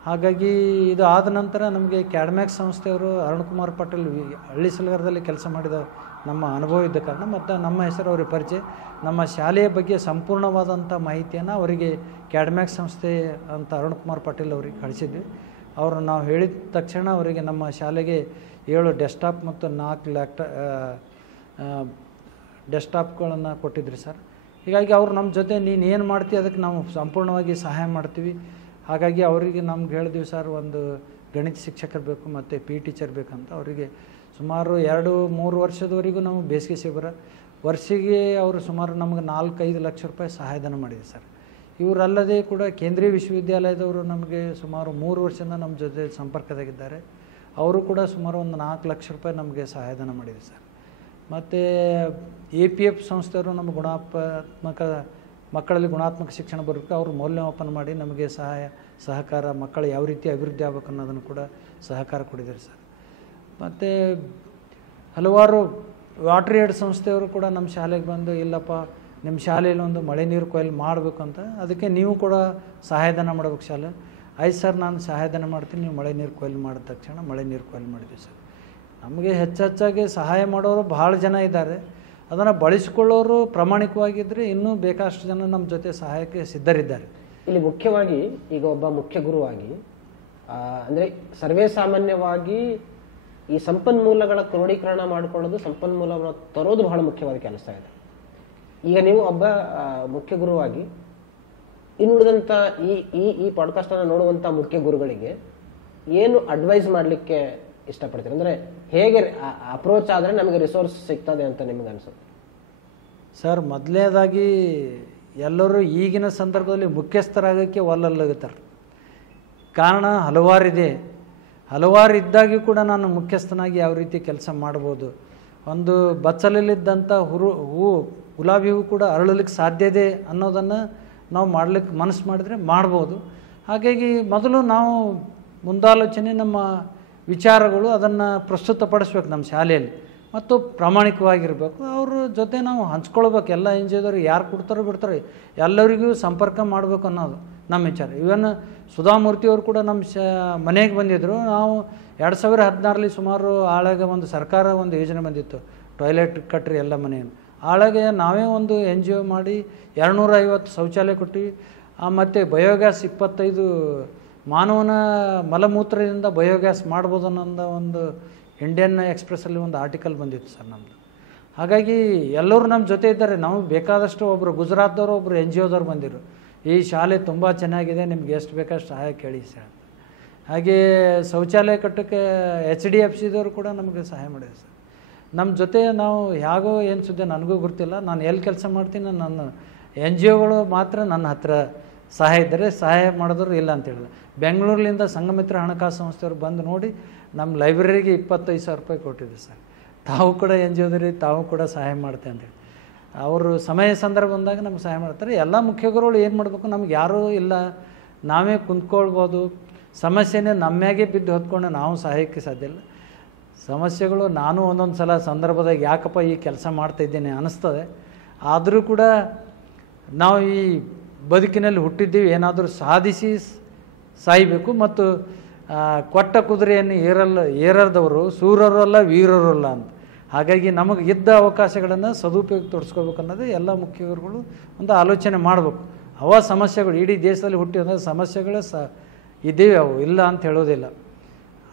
ಹಾಗಾಗಿ ಇದು ಆದ ನಂತರ ನಮಗೆ ಕ್ಯಾಡ್ಮ್ಯಾಕ್ಸ್ ಸಂಸ್ಥೆಯವರು ಅರುಣಕುಮಾರ್ ಪಾಟೀಲ್ ಹಳ್ಳಿ ಸಲಗರದಲ್ಲಿ ಕೆಲಸ ಮಾಡಿದ ನಮ್ಮ ಅನುಭವ ಇದ್ದ ಕಾರಣ ಮತ್ತು ನಮ್ಮ ಹೆಸರು ಅವರಿಗೆ ಪರಿಚಯ, ನಮ್ಮ ಶಾಲೆಯ ಬಗ್ಗೆ ಸಂಪೂರ್ಣವಾದಂಥ ಮಾಹಿತಿಯನ್ನು ಅವರಿಗೆ ಕ್ಯಾಡ್ಮ್ಯಾಕ್ಸ್ ಸಂಸ್ಥೆ ಅಂತ ಅರುಣಕುಮಾರ್ ಪಾಟೀಲ್ ಅವರಿಗೆ ಕಳಿಸಿದ್ವಿ. ಅವರು ನಾವು ಹೇಳಿದ ತಕ್ಷಣ ಅವರಿಗೆ ನಮ್ಮ ಶಾಲೆಗೆ 7 ಡೆಸ್ಕ್ಟಾಪ್ ಮತ್ತು 4 ಡೆಸ್ಕ್ಟಾಪ್ಗಳನ್ನು ಕೊಟ್ಟಿದ್ರಿ ಸರ್. ಹೀಗಾಗಿ ಅವರು ನಮ್ಮ ಜೊತೆ ನೀನು ಏನು ಮಾಡ್ತೀವಿ ಅದಕ್ಕೆ ನಾವು ಸಂಪೂರ್ಣವಾಗಿ ಸಹಾಯ ಮಾಡ್ತೀವಿ. ಹಾಗಾಗಿ ಅವರಿಗೆ ನಮ್ಗೆ ಹೇಳಿದ್ವಿ ಸರ್, ಒಂದು ಗಣಿತ ಶಿಕ್ಷಕರು ಬೇಕು ಮತ್ತು PE ಟೀಚರ್ ಬೇಕಂತ. ಅವರಿಗೆ ಸುಮಾರು 2-3 ವರ್ಷದವರೆಗೂ ನಾವು ಬೇಸಿಗೆ ಶಿಬಿರ ವರ್ಷಿಗೆ ಅವರು ಸುಮಾರು ನಮಗೆ 4-5 ಲಕ್ಷ ರೂಪಾಯಿ ಸಹಾಯಧನ ಮಾಡಿದೆ ಸರ್. ಇವರಲ್ಲದೆ ಕೂಡ ಕೇಂದ್ರೀಯ ವಿಶ್ವವಿದ್ಯಾಲಯದವರು ನಮಗೆ ಸುಮಾರು 3 ವರ್ಷದಿಂದ ನಮ್ಮ ಜೊತೆ ಸಂಪರ್ಕದಾಗಿದ್ದಾರೆ. ಅವರು ಕೂಡ ಸುಮಾರು ಒಂದು 4 ಲಕ್ಷ ರೂಪಾಯಿ ನಮಗೆ ಸಹಾಯಧನ ಮಾಡಿದೆ ಸರ್. ಮತ್ತು APF ಸಂಸ್ಥೆಯವರು ನಮ್ಮ ಗುಣಾತ್ಮಕ ಮಕ್ಕಳಲ್ಲಿ ಗುಣಾತ್ಮಕ ಶಿಕ್ಷಣ ಬರೋಕ್ಕೆ ಅವರು ಮೌಲ್ಯಮಾಪನ ಮಾಡಿ ನಮಗೆ ಸಹಕಾರ, ಮಕ್ಕಳು ಯಾವ ರೀತಿ ಅಭಿವೃದ್ಧಿ ಆಗಬೇಕು ಅನ್ನೋದನ್ನು ಕೂಡ ಸಹಕಾರ ಕೊಟ್ಟಿದ್ದಾರೆ ಸರ್. ಮತ್ತು ಹಲವಾರು ವಾಟರ್ ಏಡ್ ಸಂಸ್ಥೆಯವರು ಕೂಡ ನಮ್ಮ ಶಾಲೆಗೆ ಬಂದು, ಇಲ್ಲಪ್ಪ ನಿಮ್ಮ ಶಾಲೆಯಲ್ಲಿ ಒಂದು ಮಳೆ ನೀರು ಕೊಯ್ಲು ಮಾಡಬೇಕು ಅಂತ, ಅದಕ್ಕೆ ನೀವು ಕೂಡ ಸಹಾಯಧನ ಮಾಡಬೇಕು ಶಾಲೆ. ಆಯ್ತು ಸರ್, ನಾನು ಸಹಾಯಧನ ಮಾಡ್ತೀನಿ, ನೀವು ಮಳೆ ನೀರು ಕೊಯ್ಲು ಮಾಡಿದ ತಕ್ಷಣ ಮಳೆ ನೀರು ಕೊಯ್ಲು ಮಾಡಿದ್ವಿ ಸರ್. ನಮಗೆ ಹೆಚ್ಚಾಗಿ ಸಹಾಯ ಮಾಡೋರು ಭಾಳ ಜನ ಇದ್ದಾರೆ. ಅದನ್ನು ಬಳಸಿಕೊಳ್ಳೋರು ಪ್ರಾಮಾಣಿಕವಾಗಿದ್ದರೆ ಇನ್ನೂ ಬೇಕಷ್ಟು ಜನ ನಮ್ಮ ಜೊತೆ ಸಹಾಯಕ್ಕೆ ಸಿದ್ಧರಿದ್ದಾರೆ. ಇಲ್ಲಿ ಮುಖ್ಯವಾಗಿ ಈಗ ಒಬ್ಬ ಮುಖ್ಯ ಗುರುವಾಗಿ ಅಂದರೆ ಸರ್ವೇ ಸಾಮಾನ್ಯವಾಗಿ ಈ ಸಂಪನ್ಮೂಲಗಳ ಕ್ರೋಢೀಕರಣ ಮಾಡಿಕೊಳ್ಳೋದು, ಸಂಪನ್ಮೂಲವನ್ನು ತರೋದು ಬಹಳ ಮುಖ್ಯವಾದ ಕೆಲಸ ಇದೆ. ಈಗ ನೀವು ಒಬ್ಬ ಮುಖ್ಯ ಗುರುವಾಗಿ ಇನ್ನುಳಿದಂಥ ಈ ಪಾಡ್ಕಾಸ್ಟನ್ನು ನೋಡುವಂಥ ಮುಖ್ಯ ಗುರುಗಳಿಗೆ ಏನು ಅಡ್ವೈಸ್ ಮಾಡಲಿಕ್ಕೆ ಇಷ್ಟಪಡ್ತೀರಿ? ಅಂದರೆ ಹೇಗೆ ಅಪ್ರೋಚ್ ಆದರೆ ನಮಗೆ ರಿಸೋರ್ಸ್ ಸಿಗ್ತದೆ ಅಂತ ನಿಮಗೆ ಅನಿಸುತ್ತೆ? ಸರ್, ಮೊದಲನೇದಾಗಿ ಎಲ್ಲರೂ ಈಗಿನ ಸಂದರ್ಭದಲ್ಲಿ ಮುಖ್ಯಸ್ಥರಾಗೋಕ್ಕೆ ಒಲ್ಲಲ್ಲಾಗುತ್ತಾರೆ. ಕಾರಣ ಹಲವಾರು ಇದ್ದಾಗಿ ಕೂಡ ನಾನು ಮುಖ್ಯಸ್ಥನಾಗಿ ಯಾವ ರೀತಿ ಕೆಲಸ ಮಾಡ್ಬೋದು, ಒಂದು ಬಚ್ಚಲಲ್ಲಿದ್ದಂಥ ಗುಲಾಬಿ ಹೂ ಕೂಡ ಅರಳಲಿಕ್ಕೆ ಸಾಧ್ಯ ಇದೆ ಅನ್ನೋದನ್ನು ನಾವು ಮಾಡಲಿಕ್ಕೆ ಮನಸ್ಸು ಮಾಡಿದರೆ ಮಾಡ್ಬೋದು. ಹಾಗಾಗಿ ಮೊದಲು ನಾವು ಮುಂದಾಲೋಚನೆ, ನಮ್ಮ ವಿಚಾರಗಳು ಅದನ್ನು ಪ್ರಸ್ತುತಪಡಿಸ್ಬೇಕು ನಮ್ಮ ಶಾಲೆಯಲ್ಲಿ, ಮತ್ತು ಪ್ರಾಮಾಣಿಕವಾಗಿರಬೇಕು. ಅವ್ರ ಜೊತೆ ನಾವು ಹಂಚ್ಕೊಳ್ಬೇಕು. ಎಲ್ಲ ಎನ್ ಜಿ ಒದವ್ರಿಗೆ ಯಾರು ಕೊಡ್ತಾರೋ ಬಿಡ್ತಾರೆ, ಎಲ್ಲರಿಗೂ ಸಂಪರ್ಕ ಮಾಡಬೇಕು ಅನ್ನೋದು ನಮ್ಮ ವಿಚಾರ. ಇವನ್ ಸುಧಾಮೂರ್ತಿಯವರು ಕೂಡ ನಮ್ಮ ಮನೆಗೆ ಬಂದಿದ್ದರು. ನಾವು 2016 ಸುಮಾರು ಆಳಾಗ ಒಂದು ಸರ್ಕಾರ ಒಂದು ಯೋಜನೆ ಬಂದಿತ್ತು, ಟಾಯ್ಲೆಟ್ ಕಟ್ಟ್ರಿ ಎಲ್ಲ ಮನೆಯನ್ನು. ಆಳಾಗೆ ನಾವೇ ಒಂದು ಎನ್ ಜಿ ಒ ಮಾಡಿ 250 ಶೌಚಾಲಯ ಕೊಟ್ಟಿವಿ. ಮತ್ತು ಬಯೋಗ್ಯಾಸ್ 25 ಮಾನವನ ಮಲಮೂತ್ರದಿಂದ ಬಯೋಗ್ಯಾಸ್ ಮಾಡ್ಬೋದು ಅನ್ನೋ ಒಂದು ಇಂಡಿಯನ್ ಎಕ್ಸ್ಪ್ರೆಸ್ಸಲ್ಲಿ ಒಂದು ಆರ್ಟಿಕಲ್ ಬಂದಿತ್ತು ಸರ್ ನಮ್ಮದು. ಹಾಗಾಗಿ ಎಲ್ಲರೂ ನಮ್ಮ ಜೊತೆ ಇದ್ದಾರೆ. ನಾವು ಬೇಕಾದಷ್ಟು ಒಬ್ಬರು ಗುಜರಾತ್ದವರು, ಒಬ್ಬರು ಎನ್ ಜಿ ಒದವ್ರು ಬಂದಿರು, ಈ ಶಾಲೆ ತುಂಬ ಚೆನ್ನಾಗಿದೆ, ನಿಮ್ಗೆ ಎಷ್ಟು ಬೇಕಷ್ಟು ಸಹಾಯ ಕೇಳಿ ಸರ್ ಅಂತ. ಹಾಗೆ ಶೌಚಾಲಯ ಕಟ್ಟೋಕ್ಕೆ HDFCದವರು ಕೂಡ ನಮಗೆ ಸಹಾಯ ಮಾಡಿದೆ ಸರ್. ನಮ್ಮ ಜೊತೆ ನಾವು ಹೇಗೋ ಏನು ಸುದ್ದಿ ನನಗೂ ಗೊತ್ತಿಲ್ಲ, ನಾನು ಎಲ್ಲಿ ಕೆಲಸ ಮಾಡ್ತೀನಿ, ನನ್ನ ಎನ್ ಜಿ ಒಗಳು ಮಾತ್ರ ನನ್ನ ಹತ್ರ ಸಹಾಯ ಇದ್ದರೆ ಸಹಾಯ ಮಾಡಿದ್ರು, ಇಲ್ಲ ಅಂತೇಳಿಲ್ಲ. ಬೆಂಗಳೂರಿನಿಂದ ಸಂಘಮಿತ್ರ ಹಣಕಾಸು ಸಂಸ್ಥೆಯವರು ಬಂದು ನೋಡಿ ನಮ್ಮ ಲೈಬ್ರರಿಗೆ 25,000 ರೂಪಾಯಿ ಕೊಟ್ಟಿದ್ದೆ ಸರ್. ತಾವು ಕೂಡ ಎನ್ ಜಿ ಒದ್ರಿ, ತಾವು ಕೂಡ ಸಹಾಯ ಮಾಡ್ತೆ ಅಂತೇಳಿ ಅವರು ಸಮಯ ಸಂದರ್ಭ ಬಂದಾಗ ನಮ್ಗೆ ಸಹಾಯ ಮಾಡ್ತಾರೆ. ಎಲ್ಲ ಮುಖ್ಯ ಗುರುಗಳು ಏನು ಮಾಡಬೇಕು, ನಮ್ಗೆ ಯಾರೂ ಇಲ್ಲ, ನಾವೇ ಕುಂತ್ಕೊಳ್ಬೋದು. ಸಮಸ್ಯೆನೇ ನಮ್ಮ್ಯಾಗೆ ಬಿದ್ದು ಹೊತ್ಕೊಂಡು ನಾವು ಸಹಾಯಕ್ಕೆ ಸಾಧ್ಯ ಇಲ್ಲ. ಸಮಸ್ಯೆಗಳು ನಾನು ಒಂದೊಂದು ಸಲ ಸಂದರ್ಭದಾಗ ಯಾಕಪ್ಪ ಈ ಕೆಲಸ ಮಾಡ್ತಾಯಿದ್ದೇನೆ ಅನ್ನಿಸ್ತದೆ. ಆದರೂ ಕೂಡ ನಾವು ಈ ಬದುಕಿನಲ್ಲಿ ಹುಟ್ಟಿದ್ದೀವಿ, ಏನಾದರೂ ಸಾಧಿಸಿ ಸಾಯಬೇಕು. ಮತ್ತು ಕೊಟ್ಟ ಕುದುರೆಯನ್ನು ಏರದವರು ಸೂರರು ಅಲ್ಲ, ವೀರರು ಅಲ್ಲ ಅಂತ. ಹಾಗಾಗಿ ನಮಗೆ ಇದ್ದ ಅವಕಾಶಗಳನ್ನು ಸದುಪಯೋಗ ತೊಡಸ್ಕೋಬೇಕು ಅನ್ನೋದು ಎಲ್ಲ ಮುಖ್ಯಗುರುಗಳು ಒಂದು ಆಲೋಚನೆ ಮಾಡಬೇಕು. ಸಮಸ್ಯೆಗಳು ಇಡೀ ದೇಶದಲ್ಲಿ ಹುಟ್ಟಿದ ಸಮಸ್ಯೆಗಳು ಇದ್ದೇವೆ, ಅವು ಇಲ್ಲ ಅಂತ ಹೇಳೋದಿಲ್ಲ.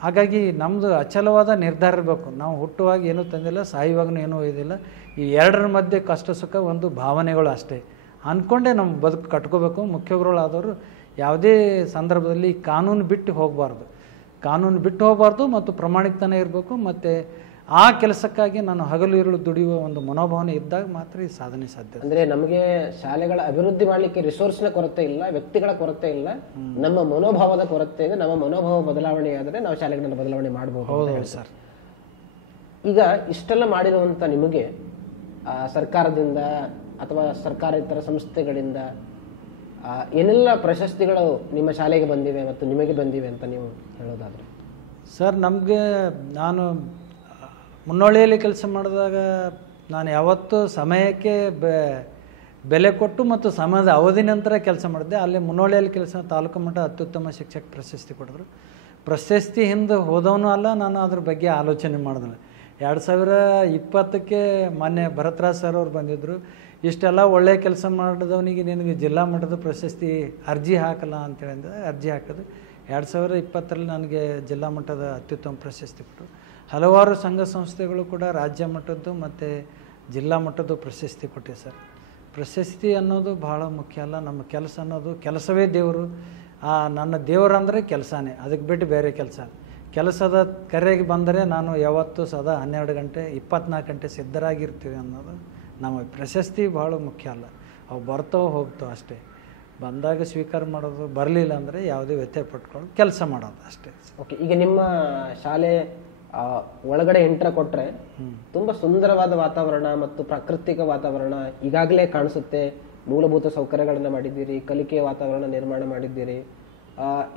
ಹಾಗಾಗಿ ನಮ್ಮದು ಅಚಲವಾದ ನಿರ್ಧಾರ ಇರಬೇಕು. ನಾವು ಹುಟ್ಟುವಾಗ ಏನೂ ತಂದಿಲ್ಲ, ಸಾಯುವಾಗೂ ಏನೂ ಒಯ್ದಿಲ್ಲ. ಈ ಎರಡರ ಮಧ್ಯೆ ಕಷ್ಟ ಸುಖ ಒಂದು ಭಾವನೆಗಳು ಅಷ್ಟೇ ಅಂದ್ಕೊಂಡೇ ನಮ್ಮ ಬದುಕು ಕಟ್ಕೋಬೇಕು. ಮುಖ್ಯಗುರುಗಳಾದವರು ಯಾವುದೇ ಸಂದರ್ಭದಲ್ಲಿ ಕಾನೂನು ಬಿಟ್ಟು ಹೋಗಬಾರ್ದು ಮತ್ತು ಪ್ರಾಮಾಣಿಕತನ ಇರಬೇಕು. ಮತ್ತು ಆ ಕೆಲಸಕ್ಕಾಗಿ ನಾನು ಹಗಲು ಇರುಳು ದುಡಿಯುವ ಒಂದು ಮನೋಭಾವನೆ ಇದ್ದಾಗ ಮಾತ್ರ ಈ ಸಾಧನೆ ಸಾಧ್ಯ. ಅಂದರೆ ನಮಗೆ ಶಾಲೆಗಳ ಅಭಿವೃದ್ಧಿ ಮಾಡಲಿಕ್ಕೆ ರಿಸೋರ್ಸ್ನ ಕೊರತೆ ಇಲ್ಲ, ವ್ಯಕ್ತಿಗಳ ಕೊರತೆ ಇಲ್ಲ, ನಮ್ಮ ಮನೋಭಾವದ ಕೊರತೆ ಇದೆ. ನಮ್ಮ ಮನೋಭಾವ ಬದಲಾವಣೆ ಆದರೆ ನಾವು ಶಾಲೆಗಳನ್ನು ಬದಲಾವಣೆ ಮಾಡಬಹುದು. ಹೌದು ಸರ್. ಈಗ ಇಷ್ಟೆಲ್ಲ ಮಾಡಿರುವಂಥ ನಿಮಗೆ ಸರ್ಕಾರದಿಂದ ಅಥವಾ ಸರ್ಕಾರೇತರ ಸಂಸ್ಥೆಗಳಿಂದ ಏನೆಲ್ಲ ಪ್ರಶಸ್ತಿಗಳು ನಿಮ್ಮ ಶಾಲೆಗೆ ಬಂದಿವೆ ಮತ್ತು ನಿಮಗೆ ಬಂದಿವೆ ಅಂತ ನೀವು ಹೇಳೋದಾದರೆ? ಸರ್, ನಾನು ಮುನ್ನೋಳಿಯಲ್ಲಿ ಕೆಲಸ ಮಾಡಿದಾಗ ನಾನು ಯಾವತ್ತೂ ಸಮಯಕ್ಕೆ ಬೆಲೆ ಕೊಟ್ಟು ಮತ್ತು ಸಮಯದ ಅವಧಿ ನಂತರ ಕೆಲಸ ಮಾಡಿದ್ದೆ. ಅಲ್ಲಿ ಮುನ್ನೋಳಿಯಲ್ಲಿ ತಾಲೂಕು ಮಟ್ಟ ಅತ್ಯುತ್ತಮ ಶಿಕ್ಷಕ ಪ್ರಶಸ್ತಿ ಕೊಡಿದ್ರು. ಪ್ರಶಸ್ತಿ ಹಿಂದೆ ಹೋದವನು ಅಲ್ಲ, ನಾನು ಅದ್ರ ಬಗ್ಗೆ ಆಲೋಚನೆ ಮಾಡಿದೆ. 2020ಕ್ಕೆ ಮೊನ್ನೆ ಭರತ್ರಾಜ್ ಸರ್ ಅವ್ರು ಬಂದಿದ್ದರು. ಇಷ್ಟೆಲ್ಲ ಒಳ್ಳೆಯ ಕೆಲಸ ಮಾಡಿದವನಿಗೆ ನಿನಗೆ ಜಿಲ್ಲಾ ಮಟ್ಟದ ಪ್ರಶಸ್ತಿ ಅರ್ಜಿ ಹಾಕಲ್ಲ ಅಂತೇಳಿದ ಅರ್ಜಿ ಹಾಕಿದೆ. 2020ರಲ್ಲಿ ನನಗೆ ಜಿಲ್ಲಾ ಮಟ್ಟದ ಅತ್ಯುತ್ತಮ ಪ್ರಶಸ್ತಿ ಕೊಟ್ಟರು. ಹಲವಾರು ಸಂಘ ಸಂಸ್ಥೆಗಳು ಕೂಡ ರಾಜ್ಯ ಮಟ್ಟದ್ದು ಮತ್ತು ಜಿಲ್ಲಾ ಮಟ್ಟದ್ದು ಪ್ರಶಸ್ತಿ ಕೊಟ್ಟಿವೆ ಸರ್. ಪ್ರಶಸ್ತಿ ಅನ್ನೋದು ಭಾಳ ಮುಖ್ಯ ಅಲ್ಲ, ನಮ್ಮ ಕೆಲಸ ಅನ್ನೋದು ಕೆಲಸವೇ ದೇವರು. ನನ್ನ ದೇವರಂದರೆ ಕೆಲಸನೇ, ಅದಕ್ಕೆ ಬಿಟ್ಟು ಬೇರೆ ಕೆಲಸದ ಕರೆಗೆ ಬಂದರೆ ನಾನು ಯಾವತ್ತೂ ಸದಾ 12 ಗಂಟೆ 24 ಗಂಟೆ ಸಿದ್ಧರಾಗಿರ್ತೀವಿ ಅನ್ನೋದು ನಮ್ಮ ಪ್ರಶಸ್ತಿ ಭಾಳ ಮುಖ್ಯ ಅಲ್ಲ. ಅವು ಬರ್ತಾವೆ ಹೋಗ್ತಾವೆ ಅಷ್ಟೇ. ಬಂದಾಗ ಸ್ವೀಕಾರ ಮಾಡೋದು, ಬರಲಿಲ್ಲ ಅಂದರೆ ಯಾವುದೇ ವ್ಯತ್ಯಯ ಪಟ್ಕೊಂಡು ಕೆಲಸ ಮಾಡೋದು ಅಷ್ಟೇ. ಓಕೆ, ಈಗ ನಿಮ್ಮ ಶಾಲೆ ಒಳಗಡೆ ಎಂಟ್ರ ಕೊಟ್ಟರೆ ತುಂಬ ಸುಂದರವಾದ ವಾತಾವರಣ ಮತ್ತು ಪ್ರಾಕೃತಿಕ ವಾತಾವರಣ ಈಗಾಗಲೇ ಕಾಣಿಸುತ್ತೆ. ಮೂಲಭೂತ ಸೌಕರ್ಯಗಳನ್ನು ಮಾಡಿದ್ದೀರಿ, ಕಲಿಕೆಯ ವಾತಾವರಣ ನಿರ್ಮಾಣ ಮಾಡಿದ್ದೀರಿ.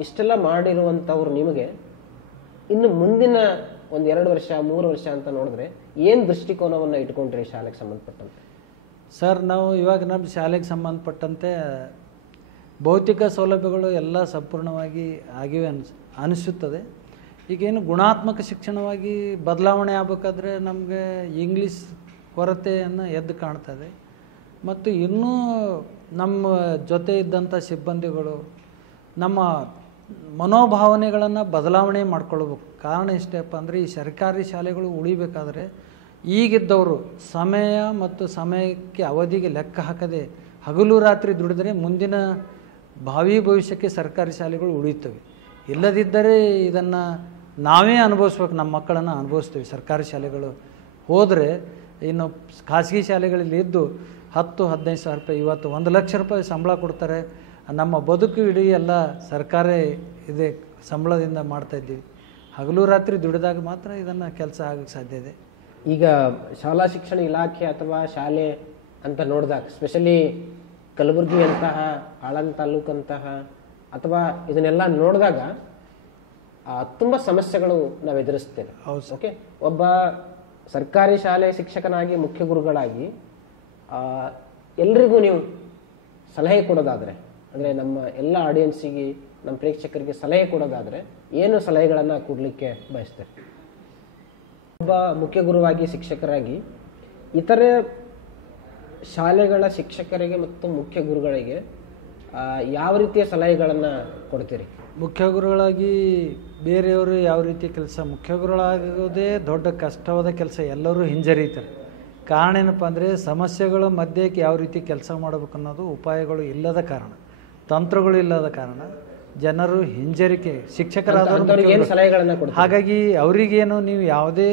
ಇಷ್ಟೆಲ್ಲ ಮಾಡಿರುವಂಥವ್ರು ನಿಮಗೆ ಇನ್ನು ಮುಂದಿನ 1-2 ವರ್ಷ 3 ವರ್ಷ ಅಂತ ನೋಡಿದ್ರೆ ಏನು ದೃಷ್ಟಿಕೋನವನ್ನು ಇಟ್ಕೊಂಡ್ರಿ ಶಾಲೆಗೆ ಸಂಬಂಧಪಟ್ಟಂತೆ? ಸರ್, ನಾವು ಇವಾಗ ನಮ್ಮ ಶಾಲೆಗೆ ಸಂಬಂಧಪಟ್ಟಂತೆ ಭೌತಿಕ ಸೌಲಭ್ಯಗಳು ಎಲ್ಲ ಸಂಪೂರ್ಣವಾಗಿ ಆಗಿವೆ ಅನಿಸುತ್ತದೆ. ಈಗೇನು ಗುಣಾತ್ಮಕ ಶಿಕ್ಷಣವಾಗಿ ಬದಲಾವಣೆ ಆಗಬೇಕಾದ್ರೆ ನಮಗೆ ಇಂಗ್ಲೀಷ್ ಕೊರತೆಯನ್ನು ಎದ್ದು ಕಾಣ್ತದೆ. ಮತ್ತು ಇನ್ನೂ ನಮ್ಮ ಜೊತೆ ಇದ್ದಂಥ ಸಿಬ್ಬಂದಿಗಳು ನಮ್ಮ ಮನೋಭಾವನೆಗಳನ್ನು ಬದಲಾವಣೆ ಮಾಡ್ಕೊಳ್ಬೇಕು. ಕಾರಣ ಇಷ್ಟಪ್ಪ ಅಂದರೆ ಈ ಸರ್ಕಾರಿ ಶಾಲೆಗಳು ಉಳಿಬೇಕಾದ್ರೆ ಈಗಿದ್ದವರು ಸಮಯ ಮತ್ತು ಸಮಯಕ್ಕೆ ಅವಧಿಗೆ ಲೆಕ್ಕ ಹಾಕದೆ ಹಗಲು ರಾತ್ರಿ ದುಡಿದರೆ ಮುಂದಿನ ಭಾವಿ ಭವಿಷ್ಯಕ್ಕೆ ಸರ್ಕಾರಿ ಶಾಲೆಗಳು ಉಳಿಯುತ್ತವೆ. ಇಲ್ಲದಿದ್ದರೆ ಇದನ್ನು ನಾವೇ ಅನುಭವಿಸ್ಬೇಕು, ನಮ್ಮ ಮಕ್ಕಳನ್ನು ಅನುಭವಿಸ್ತೀವಿ. ಸರ್ಕಾರಿ ಶಾಲೆಗಳು ಹೋದರೆ ಇನ್ನು ಖಾಸಗಿ ಶಾಲೆಗಳಲ್ಲಿ ಇದ್ದು 10-15 ಸಾವಿರ ರೂಪಾಯಿ, ಇವತ್ತು 1 ಲಕ್ಷ ರೂಪಾಯಿ ಸಂಬಳ ಕೊಡ್ತಾರೆ. ನಮ್ಮ ಬದುಕು ಇಡೀ ಎಲ್ಲ ಸರ್ಕಾರಿ ಇದೆ ಸಂಬಳದಿಂದ ಮಾಡ್ತಾಯಿದ್ದೀವಿ. ಹಗಲು ರಾತ್ರಿ ದುಡಿದಾಗ ಮಾತ್ರ ಇದನ್ನು ಕೆಲಸ ಆಗಕ್ಕೆ ಸಾಧ್ಯ ಇದೆ. ಈಗ ಶಾಲಾ ಶಿಕ್ಷಣ ಇಲಾಖೆ ಅಥವಾ ಶಾಲೆ ಅಂತ ನೋಡಿದಾಗ, ಸ್ಪೆಷಲಿ ಕಲಬುರಗಿಯಂತಹ, ಆಳಂದ ತಾಲೂಕಂತಹ ಅಥವಾ ಇದನ್ನೆಲ್ಲ ನೋಡಿದಾಗ ತುಂಬ ಸಮಸ್ಯೆಗಳು ನಾವು ಎದುರಿಸ್ತೇವೆ. ಓಕೆ, ಒಬ್ಬ ಸರ್ಕಾರಿ ಶಾಲೆ ಶಿಕ್ಷಕನಾಗಿ, ಮುಖ್ಯ ಗುರುಗಳಾಗಿ ಎಲ್ರಿಗೂ ನೀವು ಸಲಹೆ ಕೊಡೋದಾದರೆ, ಅಂದರೆ ನಮ್ಮ ಎಲ್ಲ ಆಡಿಯನ್ಸಿಗೆ, ನಮ್ಮ ಪ್ರೇಕ್ಷಕರಿಗೆ ಸಲಹೆ ಕೊಡೋದಾದರೆ ಏನು ಸಲಹೆಗಳನ್ನು ಕೊಡಲಿಕ್ಕೆ ಬಯಸ್ತೇವೆ? ಒಬ್ಬ ಮುಖ್ಯ ಗುರುವಾಗಿ, ಶಿಕ್ಷಕರಾಗಿ ಇತರೆ ಶಾಲೆಗಳ ಶಿಕ್ಷಕರಿಗೆ ಮತ್ತು ಮುಖ್ಯ ಗುರುಗಳಿಗೆ ಯಾವ ರೀತಿಯ ಸಲಹೆಗಳನ್ನು ಕೊಡ್ತೀರಿ? ಮುಖ್ಯ ಗುರುಗಳಾಗಿ ಬೇರೆಯವರು ಯಾವ ರೀತಿ ಕೆಲಸ, ಮುಖ್ಯ ಗುರುಗಳಾಗೋದೇ ದೊಡ್ಡ ಕಷ್ಟವಾದ ಕೆಲಸ. ಎಲ್ಲರೂ ಹಿಂಜರಿತಾರೆ. ಕಾರಣ ಏನಪ್ಪ ಅಂದರೆ ಸಮಸ್ಯೆಗಳ ಮಧ್ಯಕ್ಕೆ ಯಾವ ರೀತಿ ಕೆಲಸ ಮಾಡಬೇಕು ಅನ್ನೋದು ಉಪಾಯಗಳು ಇಲ್ಲದ ಕಾರಣ, ತಂತ್ರಗಳು ಇಲ್ಲದ ಕಾರಣ ಜನರು ಹಿಂಜರಿಕೆ, ಶಿಕ್ಷಕರಾದವರು ಸಲಹೆಗಳನ್ನು ಕೊಡ್ತಾರೆ. ಹಾಗಾಗಿ ಅವರಿಗೇನು ನೀವು ಯಾವುದೇ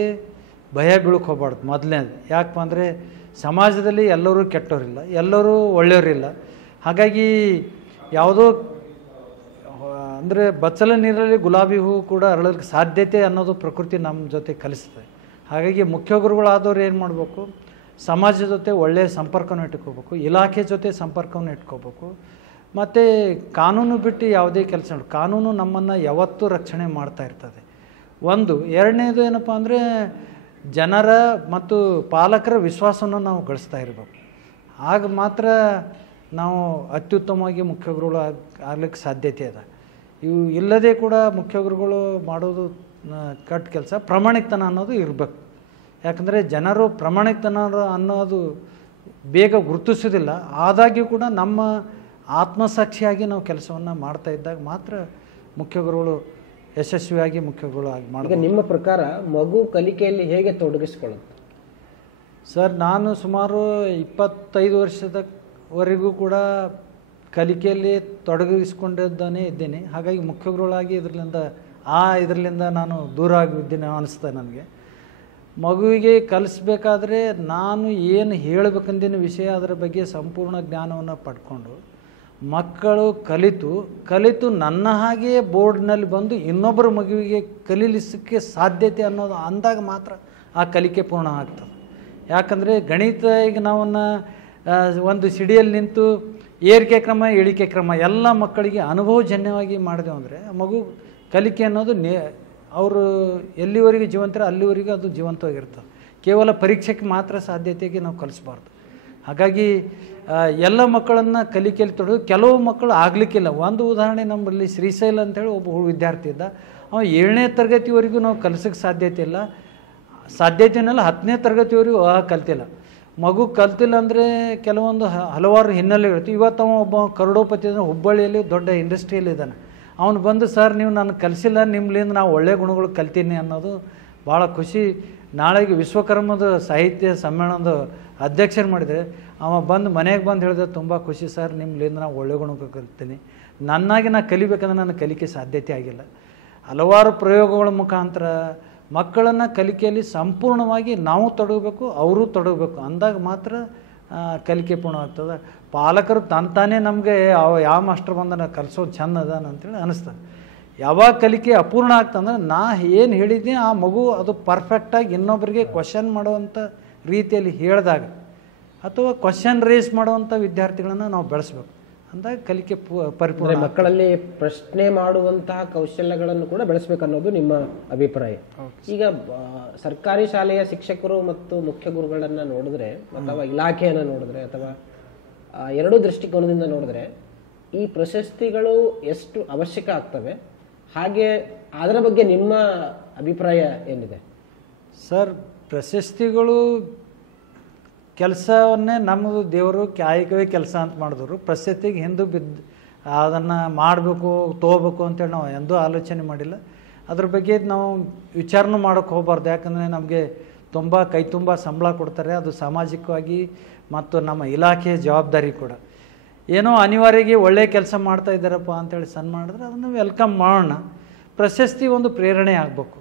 ಭಯ ಬೀಳಕ್ಕೆ ಹೋಗ್ಬಾರ್ದು. ಮೊದಲನೇದು ಯಾಕಪ್ಪ ಅಂದರೆ ಸಮಾಜದಲ್ಲಿ ಎಲ್ಲರೂ ಕೆಟ್ಟವರಿಲ್ಲ, ಎಲ್ಲರೂ ಒಳ್ಳೆಯವರಿಲ್ಲ. ಹಾಗಾಗಿ ಯಾವುದೋ ಅಂದರೆ ಬಚ್ಚಲ ನೀರಲ್ಲಿ ಗುಲಾಬಿ ಹೂವು ಕೂಡ ಅರಳಲಿಕ್ಕೆ ಸಾಧ್ಯತೆ ಅನ್ನೋದು ಪ್ರಕೃತಿ ನಮ್ಮ ಜೊತೆ ಕಲಿಸ್ತದೆ. ಹಾಗಾಗಿ ಮುಖ್ಯ ಗುರುಗಳಾದವ್ರು ಏನು ಮಾಡಬೇಕು, ಸಮಾಜದ ಜೊತೆ ಒಳ್ಳೆಯ ಸಂಪರ್ಕವನ್ನು ಇಟ್ಕೋಬೇಕು, ಇಲಾಖೆ ಜೊತೆ ಸಂಪರ್ಕವನ್ನು ಇಟ್ಕೋಬೇಕು. ಮತ್ತು ಕಾನೂನು ಬಿಟ್ಟು ಯಾವುದೇ ಕೆಲಸ, ಕಾನೂನು ನಮ್ಮನ್ನು ಯಾವತ್ತೂ ರಕ್ಷಣೆ ಮಾಡ್ತಾ ಇರ್ತದೆ. ಒಂದು. ಎರಡನೇದು ಏನಪ್ಪ ಅಂದರೆ ಜನರ ಮತ್ತು ಪಾಲಕರ ವಿಶ್ವಾಸವನ್ನು ನಾವು ಗಳಿಸ್ತಾ ಇರಬೇಕು. ಆಗ ಮಾತ್ರ ನಾವು ಅತ್ಯುತ್ತಮವಾಗಿ ಮುಖ್ಯ ಗುರುಗಳು ಆಗ್ಲಿಕ್ಕೆ ಸಾಧ್ಯತೆ ಇದೆ. ಇವು ಇಲ್ಲದೆ ಕೂಡ ಮುಖ್ಯ ಗುರುಗಳು ಮಾಡೋದು ಕೆಟ್ಟ ಕೆಲಸ. ಪ್ರಾಮಾಣಿಕತನ ಅನ್ನೋದು ಇರಬೇಕು. ಯಾಕಂದರೆ ಜನರು ಪ್ರಾಮಾಣಿಕತನ ಅನ್ನೋದು ಬೇಗ ಗುರುತಿಸೋದಿಲ್ಲ. ಆದಾಗ್ಯೂ ಕೂಡ ನಮ್ಮ ಆತ್ಮಸಾಕ್ಷಿಯಾಗಿ ನಾವು ಕೆಲಸವನ್ನು ಮಾಡ್ತಾ ಇದ್ದಾಗ ಮಾತ್ರ ಮುಖ್ಯ ಗುರುಗಳು ಯಶಸ್ವಿಯಾಗಿ ಮುಖ್ಯ ಗುರುಗಳು ಆಗಿ ಮಾಡಿ. ನಿಮ್ಮ ಪ್ರಕಾರ ಮಗು ಕಲಿಕೆಯಲ್ಲಿ ಹೇಗೆ ತೊಡಗಿಸ್ಕೊಳ್ಳುತ್ತೆ? ಸರ್, ನಾನು ಸುಮಾರು 25 ವರ್ಷದವರೆಗೂ ಕೂಡ ಕಲಿಕೆಯಲ್ಲಿ ತೊಡಗಿಸ್ಕೊಂಡಿದ್ದಾನೆ ಇದ್ದೇನೆ. ಹಾಗಾಗಿ ಮುಖ್ಯ ಗುರುಗಳಾಗಿ ಇದರಿಂದ ನಾನು ದೂರ ಆಗಿದ್ದೇನೆ ಅನಿಸ್ತದೆ ನನಗೆ. ಮಗುವಿಗೆ ಕಲಿಸ್ಬೇಕಾದ್ರೆ ನಾನು ಏನು ಹೇಳಬೇಕಂದಿನ ವಿಷಯ ಅದರ ಬಗ್ಗೆ ಸಂಪೂರ್ಣ ಜ್ಞಾನವನ್ನು ಪಡ್ಕೊಂಡು ಮಕ್ಕಳು ಕಲಿತು ನನ್ನ ಹಾಗೆಯೇ ಬೋರ್ಡ್ನಲ್ಲಿ ಬಂದು ಇನ್ನೊಬ್ಬರ ಮಗುವಿಗೆ ಕಲೀಲಿಸಕ್ಕೆ ಸಾಧ್ಯತೆ ಅನ್ನೋದು ಅಂದಾಗ ಮಾತ್ರ ಆ ಕಲಿಕೆ ಪೂರ್ಣ ಆಗ್ತದೆ. ಯಾಕಂದರೆ ಗಣಿತ ಈಗ ನಾವನ್ನು ಒಂದು ಸಿಡಿಯಲ್ಲಿ ನಿಂತು ಏರಿಕೆ ಕ್ರಮ ಇಳಿಕೆ ಕ್ರಮ ಎಲ್ಲ ಮಕ್ಕಳಿಗೆ ಅನುಭವಜನ್ಯವಾಗಿ ಮಾಡಿದೆವು ಅಂದರೆ ಮಗು ಕಲಿಕೆ ಅನ್ನೋದು ಅವರು ಎಲ್ಲಿವರೆಗೆ ಜೀವಂತರ ಅಲ್ಲಿವರೆಗೂ ಅದು ಜೀವಂತವಾಗಿರ್ತದೆ. ಕೇವಲ ಪರೀಕ್ಷೆಗೆ ಮಾತ್ರ ಸಾಧ್ಯತೆಗೆ ನಾವು ಕಲಿಸ್ಬಾರ್ದು. ಹಾಗಾಗಿ ಎಲ್ಲ ಮಕ್ಕಳನ್ನು ಕಲಿಕೆಯಲ್ಲಿ ತೊಡಗು. ಕೆಲವು ಮಕ್ಕಳು ಆಗಲಿಕ್ಕಿಲ್ಲ. ಒಂದು ಉದಾಹರಣೆ, ನಮ್ಮಲ್ಲಿ ಶ್ರೀಶೈಲ ಅಂತೇಳಿ ಒಬ್ಬ ವಿದ್ಯಾರ್ಥಿ ಇದ್ದ. ಅವ 7ನೇ ತರಗತಿವರೆಗೂ ನಾವು ಕಲಿಸೋಕ್ಕೆ ಸಾಧ್ಯತೆಯಿಲ್ಲ. 10ನೇ ತರಗತಿವರೆಗೂ ಕಲ್ತಿಲ್ಲ. ಮಗು ಕಲ್ತಿಲ್ಲ ಅಂದರೆ ಕೆಲವೊಂದು ಹಲವಾರು ಹಿನ್ನೆಲೆ ಇರುತ್ತೆ. ಇವತ್ತು ಅವ ಒಬ್ಬ ಕರೋಡೋಪತಿ ಅಂದರೆ ಹುಬ್ಬಳ್ಳಿಯಲ್ಲಿ ದೊಡ್ಡ ಇಂಡಸ್ಟ್ರಿಯಲ್ಲಿ ಇದ್ದಾನೆ. ಅವನು ಬಂದು, ಸರ್ ನೀವು ನಾನು ಕಲಿಸಿಲ್ಲ, ನಿಮ್ಮಲಿಂದ ನಾವು ಒಳ್ಳೆಯ ಗುಣಗಳು ಕಲ್ತೀನಿ ಅನ್ನೋದು ಭಾಳ ಖುಷಿ. ನಾಳೆಗೆ ವಿಶ್ವಕರ್ಮದ ಸಾಹಿತ್ಯ ಸಮ್ಮೇಳನದ ಅಧ್ಯಕ್ಷರು ಮಾಡಿದರೆ ಅವ ಬಂದು ಮನೆಗೆ ಬಂದು ಹೇಳಿದ್ರೆ ತುಂಬ ಖುಷಿ ಸರ್, ನಿಮ್ಮಲಿಂದ ನಾವು ಒಳ್ಳೆಯ ಗುಣಗಳು ಕಲ್ತೀನಿ. ನನ್ನಾಗಿ ನಾನು ಕಲಿಬೇಕಂದ್ರೆ ನನ್ನ ಕಲಿಕೆ ಸಾಧ್ಯತೆ ಆಗಿಲ್ಲ. ಹಲವಾರು ಪ್ರಯೋಗಗಳ ಮುಖಾಂತರ ಮಕ್ಕಳನ್ನು ಕಲಿಕೆಯಲ್ಲಿ ಸಂಪೂರ್ಣವಾಗಿ ನಾವು ತೊಡಗಬೇಕು, ಅವರು ತೊಡಗಬೇಕು. ಅಂದಾಗ ಮಾತ್ರ ಕಲಿಕೆ ಪೂರ್ಣವಾಗ್ತದೆ. ಪಾಲಕರು ತಾನೇ ನಮಗೆ ಯಾವ ಮಾಸ್ಟರ್ ಬಂದ ಕಲಿಸೋದು ಚೆಂದ ಅದಾನ ಅಂತೇಳಿ ಅನ್ನಿಸ್ತದೆ. ಯಾವಾಗ ಕಲಿಕೆ ಅಪೂರ್ಣ ಆಗ್ತಂದ್ರೆ ನಾ ಏನು ಹೇಳಿದ್ದೀನಿ ಆ ಮಗು ಅದು ಪರ್ಫೆಕ್ಟಾಗಿ ಇನ್ನೊಬ್ಬರಿಗೆ ಕ್ವಶನ್ ಮಾಡುವಂಥ ರೀತಿಯಲ್ಲಿ ಹೇಳಿದಾಗ ಅಥವಾ ಕ್ವಶನ್ ರೇಸ್ ಮಾಡುವಂಥ ವಿದ್ಯಾರ್ಥಿಗಳನ್ನು ನಾವು ಬೆಳೆಸ್ಬೇಕು. ಅಂದಾಗ ಕಲಿಕೆ ಪರಿಪೂರ್ಣ. ಮಕ್ಕಳಲ್ಲಿ ಪ್ರಶ್ನೆ ಮಾಡುವಂತಹ ಕೌಶಲ್ಯಗಳನ್ನು ಕೂಡ ಬೆಳೆಸಬೇಕು ಅನ್ನೋದು ನಿಮ್ಮ ಅಭಿಪ್ರಾಯ. ಈಗ ಸರ್ಕಾರಿ ಶಾಲೆಯ ಶಿಕ್ಷಕರು ಮತ್ತು ಮುಖ್ಯ ಗುರುಗಳನ್ನು ನೋಡಿದ್ರೆ ಅಥವಾ ಇಲಾಖೆಯನ್ನು ನೋಡಿದ್ರೆ ಅಥವಾ ಎರಡೂ ದೃಷ್ಟಿಕೋನದಿಂದ ನೋಡಿದ್ರೆ ಈ ಪ್ರಶಸ್ತಿಗಳು ಎಷ್ಟು ಅವಶ್ಯಕ ಆಗ್ತವೆ, ಹಾಗೆ ಅದರ ಬಗ್ಗೆ ನಿಮ್ಮ ಅಭಿಪ್ರಾಯ ಏನಿದೆ? ಸರ್, ಪ್ರಶಸ್ತಿಗಳು ಕೆಲಸವನ್ನೇ ನಮ್ಮದು ದೇವರು ಕಾಯಕವೇ ಕೆಲಸ ಅಂತ ಮಾಡಿದ್ರು. ಪ್ರಶಸ್ತಿಗೆ ಹಿಂದೂ ಬಿದ್ದು ಅದನ್ನು ಮಾಡಬೇಕು ತೊಗೋಬೇಕು ಅಂತೇಳಿ ನಾವು ಎಂದೂ ಆಲೋಚನೆ ಮಾಡಿಲ್ಲ. ಅದ್ರ ಬಗ್ಗೆ ನಾವು ವಿಚಾರನೂ ಮಾಡೋಕ್ಕೆ ಹೋಗಬಾರ್ದು. ಯಾಕಂದರೆ ನಮಗೆ ತುಂಬ ಕೈ ತುಂಬ ಸಂಬಳ ಕೊಡ್ತಾರೆ, ಅದು ಸಾಮಾಜಿಕವಾಗಿ ಮತ್ತು ನಮ್ಮ ಇಲಾಖೆಯ ಜವಾಬ್ದಾರಿ ಕೂಡ. ಏನೋ ಅನಿವಾರ್ಯವಾಗಿ ಒಳ್ಳೆಯ ಕೆಲಸ ಮಾಡ್ತಾ ಇದ್ದಾರಪ್ಪ ಅಂತೇಳಿ ಸಣ್ಣ ಮಾಡಿದ್ರೆ ಅದನ್ನು ವೆಲ್ಕಮ್ ಮಾಡೋಣ. ಪ್ರಶಸ್ತಿ ಒಂದು ಪ್ರೇರಣೆ ಆಗಬೇಕು.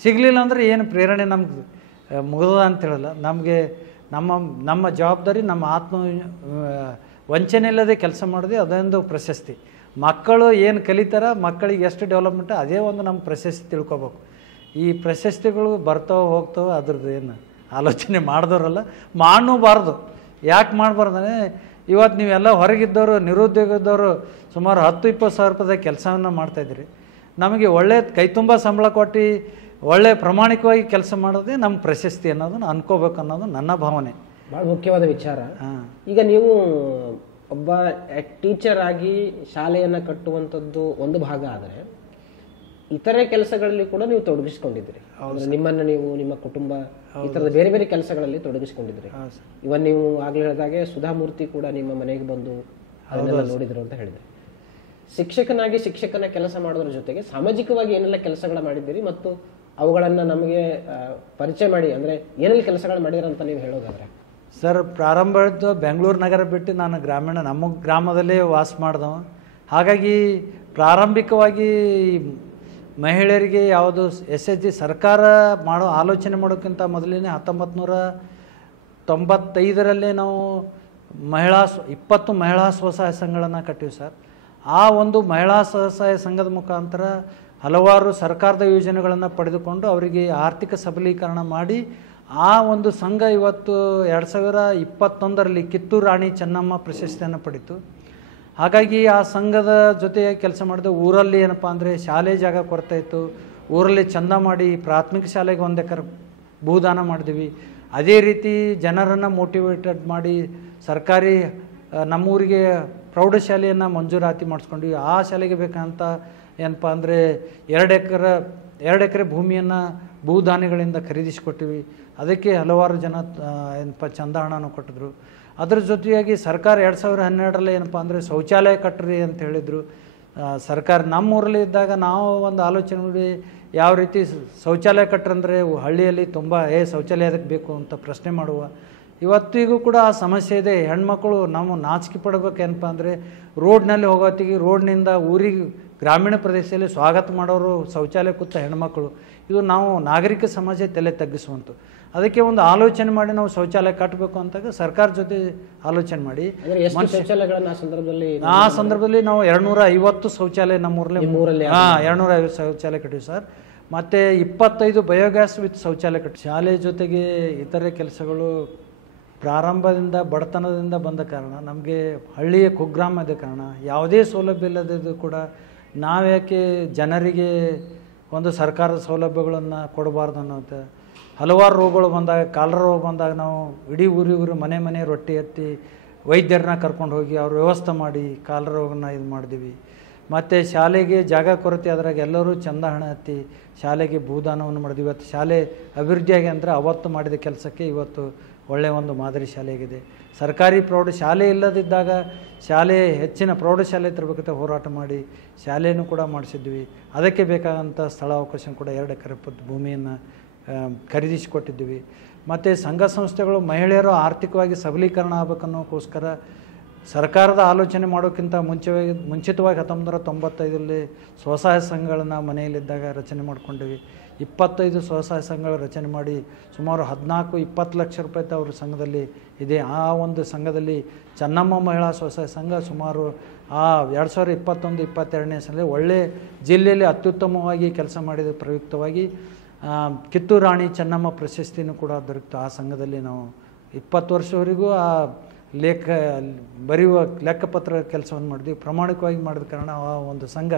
ಸಿಗಲಿಲ್ಲ ಅಂದರೆ ಏನು ಪ್ರೇರಣೆ ನಮ್ಗೆ ಮುಗಿದ ಅಂತ ಹೇಳಲ್ಲ. ನಮಗೆ ನಮ್ಮ ಜವಾಬ್ದಾರಿ, ನಮ್ಮ ಆತ್ಮ ವಂಚನೆ ಇಲ್ಲದೆ ಕೆಲಸ ಮಾಡಿದೆ, ಅದೊಂದು ಪ್ರಶಸ್ತಿ. ಮಕ್ಕಳು ಏನು ಕಲಿತಾರ, ಮಕ್ಕಳಿಗೆ ಎಷ್ಟು ಡೆವಲಪ್ಮೆಂಟ್, ಅದೇ ಒಂದು ನಮ್ಮ ಪ್ರಶಸ್ತಿ ತಿಳ್ಕೊಬೇಕು. ಈ ಪ್ರಶಸ್ತಿಗಳು ಬರ್ತಾವೆ ಹೋಗ್ತಾವೆ, ಅದ್ರದ್ದು ಏನು ಆಲೋಚನೆ ಮಾಡಿದವರಲ್ಲ, ಮಾಡಬಾರ್ದು. ಯಾಕೆ ಮಾಡಬಾರ್ದಂದರೆ ಇವತ್ತು ನೀವೆಲ್ಲ ಹೊರಗಿದ್ದವರು, ನಿರುದ್ಯೋಗದವರು ಸುಮಾರು 10-20 ಸಾವಿರ ರೂಪಾಯಿದ ಕೆಲಸವನ್ನು ಮಾಡ್ತಾಯಿದ್ರಿ. ನಮಗೆ ಒಳ್ಳೆ ಕೈ ತುಂಬ ಸಂಬಳ ಕೊಟ್ಟು ಒಳ್ಳೆ ಪ್ರಾಮಾಣಿಕವಾಗಿ ಕೆಲಸ ಮಾಡೋದೇ ನಮ್ಮ ಪ್ರಶಸ್ತಿ ಅನ್ನೋದನ್ನು ಅನ್ಕೋಬೇಕು ಅನ್ನೋದು ನನ್ನ ಭಾವನೆ. ಭಾಳ ಮುಖ್ಯವಾದ ವಿಚಾರ. ಈಗ ನೀವು ಒಬ್ಬ ಟೀಚರ್ ಆಗಿ ಶಾಲೆಯನ್ನು ಕಟ್ಟುವಂಥದ್ದು ಒಂದು ಭಾಗ ಆದರೆ, ಇತರೆ ಕೆಲಸಗಳಲ್ಲಿ ಕೂಡ ನೀವು ತೊಡಗಿಸ್ಕೊಂಡಿದ್ದೀರಿ. ನಿಮ್ಮನ್ನು ನೀವು, ನಿಮ್ಮ ಕುಟುಂಬ ಈ ಥರದ ಬೇರೆ ಬೇರೆ ಕೆಲಸಗಳಲ್ಲಿ ತೊಡಗಿಸ್ಕೊಂಡಿದ್ದೀರಿ. ಇವನ್ ನೀವು ಆಗಲೇ ಹೇಳಿದಾಗೆ ಸುಧಾಮೂರ್ತಿ ಕೂಡ ನಿಮ್ಮ ಮನೆಗೆ ಬಂದು ಅದನ್ನೆಲ್ಲ ನೋಡಿದ್ರು ಅಂತ ಹೇಳಿದ್ರಿ. ಶಿಕ್ಷಕನಾಗಿ ಶಿಕ್ಷಕನ ಕೆಲಸ ಮಾಡೋದ್ರ ಜೊತೆಗೆ ಸಾಮಾಜಿಕವಾಗಿ ಏನೆಲ್ಲ ಕೆಲಸಗಳ ಮಾಡಿದ್ದೀರಿ ಮತ್ತು ಅವುಗಳನ್ನು ನಮಗೆ ಪರಿಚಯ ಮಾಡಿ, ಅಂದರೆ ಏನೆಲ್ಲ ಕೆಲಸಗಳು ಮಾಡಿದ್ರ ಅಂತ ನೀವು ಹೇಳೋದಾದ್ರೆ? ಸರ್, ಪ್ರಾರಂಭ ಬೆಂಗಳೂರು ನಗರ ಬಿಟ್ಟು ನಾನು ನಮ್ಮ ಗ್ರಾಮದಲ್ಲೇ ವಾಸ ಮಾಡಿದವ. ಹಾಗಾಗಿ ಪ್ರಾರಂಭಿಕವಾಗಿ ಮಹಿಳೆಯರಿಗೆ ಯಾವುದು SHG ಸರ್ಕಾರ ಮಾಡೋ ಆಲೋಚನೆ ಮಾಡೋಕ್ಕಿಂತ ಮೊದಲೇ 1995ರಲ್ಲಿ ನಾವು 20 ಮಹಿಳಾ ಸ್ವಸಹಾಯ ಸಂಘಗಳನ್ನು ಕಟ್ಟಿವಿ ಸರ್. ಆ ಒಂದು ಮಹಿಳಾ ಸ್ವಸಹಾಯ ಸಂಘದ ಮುಖಾಂತರ ಹಲವಾರು ಸರ್ಕಾರದ ಯೋಜನೆಗಳನ್ನು ಪಡೆದುಕೊಂಡು ಅವರಿಗೆ ಆರ್ಥಿಕ ಸಬಲೀಕರಣ ಮಾಡಿ ಆ ಒಂದು ಸಂಘ ಇವತ್ತು 2021ರಲ್ಲಿ ಕಿತ್ತೂರು ರಾಣಿ ಚೆನ್ನಮ್ಮ ಪ್ರಶಸ್ತಿಯನ್ನು ಪಡೀತು. ಹಾಗಾಗಿ ಆ ಸಂಘದ ಜೊತೆ ಕೆಲಸ ಮಾಡಿದ ಊರಲ್ಲಿ ಏನಪ್ಪ ಅಂದರೆ ಶಾಲೆ ಜಾಗ ಕೊರತೆ ಇತ್ತು. ಊರಲ್ಲಿ ಚಂದ ಮಾಡಿ ಪ್ರಾಥಮಿಕ ಶಾಲೆಗೆ 1 ಎಕರೆ ಭೂದಾನ ಮಾಡಿದ್ವಿ. ಅದೇ ರೀತಿ ಜನರನ್ನು ಮೋಟಿವೇಟೆಡ್ ಮಾಡಿ ಸರ್ಕಾರಿ ನಮ್ಮೂರಿಗೆ ಪ್ರೌಢಶಾಲೆಯನ್ನು ಮಂಜೂರಾತಿ ಮಾಡಿಸ್ಕೊಂಡ್ವಿ. ಆ ಶಾಲೆಗೆ ಬೇಕಂತ ಏನಪ್ಪ ಅಂದರೆ 2 ಎಕರೆ ಭೂಮಿಯನ್ನು ಭೂದಾನಿಗಳಿಂದ ಖರೀದಿಸಿಕೊಟ್ಟಿವಿ. ಅದಕ್ಕೆ ಹಲವಾರು ಜನ ಏನಪ್ಪ ಚಂದ ಹಣನೂ ಕೊಟ್ಟಿದ್ರು. ಅದರ ಜೊತೆಯಾಗಿ ಸರ್ಕಾರ 2012ರಲ್ಲಿ ಏನಪ್ಪ ಅಂದರೆ ಶೌಚಾಲಯ ಕಟ್ಟ್ರಿ ಅಂತ ಹೇಳಿದರು. ಸರ್ಕಾರ ನಮ್ಮೂರಲ್ಲಿ ಇದ್ದಾಗ ನಾವು ಒಂದು ಆಲೋಚನೆ ಮಾಡಿ ಯಾವ ರೀತಿ ಶೌಚಾಲಯ ಕಟ್ಟ್ರಂದರೆ ಹಳ್ಳಿಯಲ್ಲಿ ತುಂಬ ಶೌಚಾಲಯ ಅದಕ್ಕೆ ಬೇಕು ಅಂತ ಪ್ರಶ್ನೆ ಮಾಡುವ. ಇವತ್ತಿಗೂ ಕೂಡ ಆ ಸಮಸ್ಯೆ ಇದೆ. ಹೆಣ್ಮಕ್ಳು ನಾವು ನಾಚಿಕೆ ಪಡಬೇಕೇನಪ್ಪ ಅಂದರೆ ರೋಡ್ನಲ್ಲಿ ಹೋಗೋತ್ತಿಗೆ ರೋಡ್ನಿಂದ ಊರಿಗೆ ಗ್ರಾಮೀಣ ಪ್ರದೇಶದಲ್ಲಿ ಸ್ವಾಗತ ಮಾಡೋರು ಶೌಚಾಲಯ ಕೂತ ಹೆಣ್ಮಕ್ಳು. ಇದು ನಾವು ನಾಗರಿಕ ಸಮಾಜ ತಲೆ ತಗ್ಗಿಸುವಂಥ, ಅದಕ್ಕೆ ಒಂದು ಆಲೋಚನೆ ಮಾಡಿ ನಾವು ಶೌಚಾಲಯ ಕಟ್ಟಬೇಕು ಅಂತಾಗ ಸರ್ಕಾರ ಜೊತೆ ಆಲೋಚನೆ ಮಾಡಿ ಆ ಸಂದರ್ಭದಲ್ಲಿ ನಾವು 250 ಶೌಚಾಲಯ ನಮ್ಮೂರಲ್ಲಿ 250 ಶೌಚಾಲಯ ಕಟ್ಟಿವಿ ಸರ್. ಮತ್ತು 25 ಬಯೋಗ್ಯಾಸ್ ವಿತ್ ಶೌಚಾಲಯ ಕಟ್ಟಿ. ಶಾಲೆ ಜೊತೆಗೆ ಇತರೆ ಕೆಲಸಗಳು ಪ್ರಾರಂಭದಿಂದ ಬಡತನದಿಂದ ಬಂದ ಕಾರಣ, ನಮಗೆ ಹಳ್ಳಿಯ ಕುಗ್ರಾಮ ಇದ್ದ ಕಾರಣ ಯಾವುದೇ ಸೌಲಭ್ಯ ಇಲ್ಲದಿದ್ದು ಕೂಡ ನಾವ್ಯಾಕೆ ಜನರಿಗೆ ಒಂದು ಸರ್ಕಾರದ ಸೌಲಭ್ಯಗಳನ್ನು ಕೊಡಬಾರ್ದು ಅನ್ನೋದು. ಹಲವಾರು ರೋಗಗಳು ಬಂದಾಗ, ಕಾಲರ ರೋಗ ಬಂದಾಗ ನಾವು ಇಡೀ ಊರಿಗೂ ಮನೆ ರೊಟ್ಟಿ ಎತ್ತಿ ವೈದ್ಯರನ್ನ ಕರ್ಕೊಂಡು ಹೋಗಿ ಅವ್ರ ವ್ಯವಸ್ಥೆ ಮಾಡಿ ಕಾಲರ ರೋಗನ ಇದು ಮಾಡಿದ್ವಿ. ಮತ್ತು ಶಾಲೆಗೆ ಜಾಗ ಕೊರತೆ ಆದ್ರಾಗ ಎಲ್ಲರೂ ಚಂದ ಹಣ ಎತ್ತಿ ಶಾಲೆಗೆ ಭೂದಾನವನ್ನು ಮಾಡಿದ್ವಿ. ಇವತ್ತು ಶಾಲೆ ಅಭಿವೃದ್ಧಿಯಾಗಿ ಅಂದರೆ ಅವತ್ತು ಮಾಡಿದ ಕೆಲಸಕ್ಕೆ ಇವತ್ತು ಒಳ್ಳೆಯ ಒಂದು ಮಾದರಿ ಶಾಲೆಯಾಗಿದೆ. ಸರ್ಕಾರಿ ಪ್ರೌಢಶಾಲೆ ಇಲ್ಲದಿದ್ದಾಗ ಶಾಲೆ ಹೆಚ್ಚಿನ ಪ್ರೌಢಶಾಲೆ ತರಬೇಕಂತ ಹೋರಾಟ ಮಾಡಿ ಶಾಲೆಯನ್ನು ಕೂಡ ಮಾಡಿಸಿದ್ವಿ. ಅದಕ್ಕೆ ಬೇಕಾದಂಥ ಸ್ಥಳಾವಕಾಶ ಕೂಡ 2 ಎಕರೆ ಭೂಮಿಯನ್ನು ಖರೀದಿಸಿಕೊಟ್ಟಿದ್ವಿ. ಮತ್ತು ಸಂಘ ಸಂಸ್ಥೆಗಳು ಮಹಿಳೆಯರು ಆರ್ಥಿಕವಾಗಿ ಸಬಲೀಕರಣ ಆಗಬೇಕನ್ನೋಕ್ಕೋಸ್ಕರ ಸರ್ಕಾರದ ಆಲೋಚನೆ ಮಾಡೋಕ್ಕಿಂತ ಮುಂಚಿತವಾಗಿ 1995ರಲ್ಲಿ ಸ್ವಸಹಾಯ ಸಂಘಗಳನ್ನು ಮನೆಯಲ್ಲಿದ್ದಾಗ ರಚನೆ ಮಾಡ್ಕೊಂಡಿವಿ. 25 ಸ್ವಸಹಾಯ ಸಂಘಗಳ ರಚನೆ ಮಾಡಿ ಸುಮಾರು 14-20 ಲಕ್ಷ ರೂಪಾಯಿ ಅವ್ರ ಸಂಘದಲ್ಲಿ ಇದೆ. ಆ ಒಂದು ಸಂಘದಲ್ಲಿ ಚೆನ್ನಮ್ಮ ಮಹಿಳಾ ಸ್ವಸಹಾಯ ಸಂಘ ಸುಮಾರು ಆ 2021-22ನೇ ಸಾಲ ಒಳ್ಳೆ ಜಿಲ್ಲೆಯಲ್ಲಿ ಅತ್ಯುತ್ತಮವಾಗಿ ಕೆಲಸ ಮಾಡಿದ ಪ್ರಯುಕ್ತವಾಗಿ ಕಿತ್ತೂರು ರಾಣಿ ಚೆನ್ನಮ್ಮ ಪ್ರಶಸ್ತಿನೂ ಕೂಡ ದೊರಕಿತು. ಆ ಸಂಘದಲ್ಲಿ ನಾವು 20 ವರ್ಷವರೆಗೂ ಆ ಬರೆಯುವ ಲೆಕ್ಕಪತ್ರ ಕೆಲಸವನ್ನು ಮಾಡಿದ್ವಿ. ಪ್ರಾಮಾಣಿಕವಾಗಿ ಮಾಡಿದ ಕಾರಣ ಆ ಒಂದು ಸಂಘ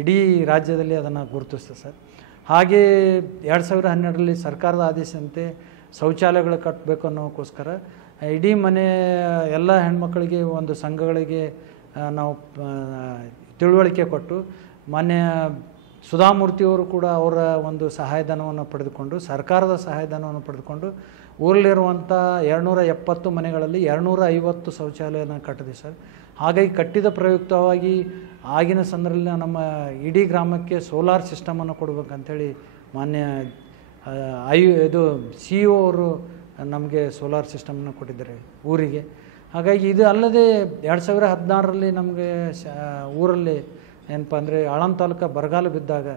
ಇಡೀ ರಾಜ್ಯದಲ್ಲಿ ಅದನ್ನು ಗುರುತಿಸ್ತದೆ ಸರ್. ಹಾಗೆ 2012ರಲ್ಲಿ ಸರ್ಕಾರದ ಆದೇಶದಂತೆ ಶೌಚಾಲಯಗಳು ಕಟ್ಟಬೇಕು ಅನ್ನೋಕ್ಕೋಸ್ಕರ ಇಡೀ ಮನೆ ಎಲ್ಲ ಹೆಣ್ಮಕ್ಳಿಗೆ ಒಂದು ಸಂಘಗಳಿಗೆ ನಾವು ತಿಳುವಳಿಕೆ ಕೊಟ್ಟು ಮಾನ್ಯ ಸುಧಾಮೂರ್ತಿಯವರು ಕೂಡ ಅವರ ಒಂದು ಸಹಾಯಧನವನ್ನು ಪಡೆದುಕೊಂಡು, ಸರ್ಕಾರದ ಸಹಾಯಧನವನ್ನು ಪಡೆದುಕೊಂಡು ಊರಲ್ಲಿರುವಂಥ 270 ಮನೆಗಳಲ್ಲಿ 250 ಶೌಚಾಲಯನ ಕಟ್ಟಿದೆ ಸರ್. ಹಾಗಾಗಿ ಕಟ್ಟಿದ ಪ್ರಯುಕ್ತವಾಗಿ ಆಗಿನ ಸಂದರ್ಭದಲ್ಲಿ ನಮ್ಮ ಇಡೀ ಗ್ರಾಮಕ್ಕೆ ಸೋಲಾರ್ ಸಿಸ್ಟಮನ್ನು ಕೊಡಬೇಕಂತೇಳಿ ಮಾನ್ಯ ಇದು CEO ಅವರು ನಮಗೆ ಸೋಲಾರ್ ಸಿಸ್ಟಮನ್ನು ಕೊಟ್ಟಿದ್ದಾರೆ ಊರಿಗೆ. ಹಾಗಾಗಿ ಇದು ಅಲ್ಲದೆ 2016ರಲ್ಲಿ ನಮಗೆ ಊರಲ್ಲಿ ಏನಪ್ಪ ಅಂದರೆ ಆಳಂದ ತಾಲೂಕು ಬರಗಾಲ ಬಿದ್ದಾಗ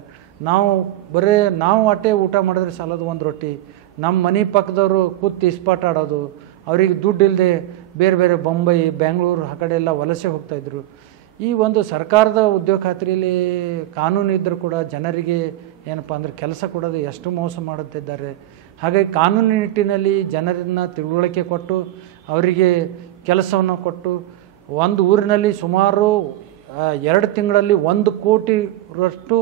ನಾವು ಅಟ್ಟೆ ಊಟ ಮಾಡಿದ್ರೆ ಸಾಲದು ಒಂದು ರೊಟ್ಟಿ, ನಮ್ಮ ಮನೆ ಪಕ್ಕದವರು ಕೂತು ಇಸ್ಪಾಟ್ ಆಡೋದು, ಅವರಿಗೆ ದುಡ್ಡು ಇಲ್ಲದೆ ಬೇರೆ ಬೇರೆ ಬೊಂಬೈ ಬೆಂಗಳೂರು ಆ ಕಡೆ ಎಲ್ಲ ವಲಸೆ ಹೋಗ್ತಾಯಿದ್ರು. ಈ ಒಂದು ಸರ್ಕಾರದ ಉದ್ಯೋಗ ಖಾತ್ರಿಯಲ್ಲಿ ಕಾನೂನು ಇದ್ದರೂ ಕೂಡ ಜನರಿಗೆ ಏನಪ್ಪ ಅಂದರೆ ಕೆಲಸ ಕೊಡೋದು ಎಷ್ಟು ಮೋಸ ಮಾಡುತ್ತಿದ್ದಾರೆ. ಹಾಗಾಗಿ ಕಾನೂನು ನಿಟ್ಟಿನಲ್ಲಿ ಜನರನ್ನು ತಿಳುವಳಿಕೆ ಕೊಟ್ಟು ಅವರಿಗೆ ಕೆಲಸವನ್ನು ಕೊಟ್ಟು ಒಂದು ಊರಿನಲ್ಲಿ ಸುಮಾರು 2 ತಿಂಗಳಲ್ಲಿ 1 ಕೋಟಿರಷ್ಟು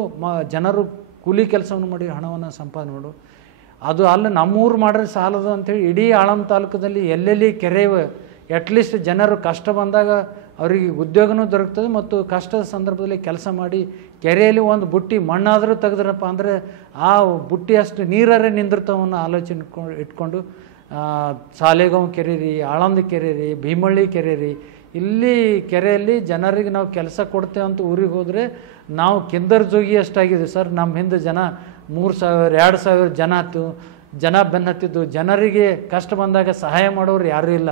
ಜನರು ಕೂಲಿ ಕೆಲಸವನ್ನು ಮಾಡಿ ಹಣವನ್ನು ಸಂಪಾದನೆ ಮಾಡು. ಅದು ಅಲ್ಲಿ ನಮ್ಮೂರು ಮಾಡಿದ್ರೆ ಸಾಲದು ಅಂಥೇಳಿ ಇಡೀ ಆಳಂದ ತಾಲೂಕದಲ್ಲಿ ಎಲ್ಲೆಲ್ಲಿ ಕೆರೆ ಅಟ್ಲೀಸ್ಟ್ ಜನರು ಕಷ್ಟ ಬಂದಾಗ ಅವರಿಗೆ ಉದ್ಯೋಗನೂ ದೊರಕ್ತದೆ ಮತ್ತು ಕಷ್ಟದ ಸಂದರ್ಭದಲ್ಲಿ ಕೆಲಸ ಮಾಡಿ ಕೆರೆಯಲ್ಲಿ ಒಂದು ಬುಟ್ಟಿ ಮಣ್ಣಾದರೂ ತೆಗೆದ್ರಪ್ಪ ಅಂದರೆ ಆ ಬುಟ್ಟಿ ಅಷ್ಟು ನೀರೇ ನಿಂದಿರ್ತವನ್ನ ಆಲೋಚನೆ ಇಟ್ಕೊಂಡು ಸಾಲೆಗಾಂವ್ ಕೆರೆ ರೀ, ಆಳಂದ ಕೆರೆ ರೀ, ಭೀಮಳ್ಳಿ ಕೆರೆ ರೀ, ಇಲ್ಲಿ ಕೆರೆಯಲ್ಲಿ ಜನರಿಗೆ ನಾವು ಕೆಲಸ ಕೊಡ್ತೇವೆ ಅಂತ ಊರಿಗೆ ಹೋದರೆ ನಾವು ಕಿಂದರ್ ಜೋಗಿ ಅಷ್ಟಾಗಿದೆ ಸರ್. ನಮ್ಮ ಹಿಂದೆ ಜನ 3000 2000 ಜನ ಬೆನ್ನತ್ತಿದ್ದು, ಜನರಿಗೆ ಕಷ್ಟ ಬಂದಾಗ ಸಹಾಯ ಮಾಡೋರು ಯಾರೂ ಇಲ್ಲ.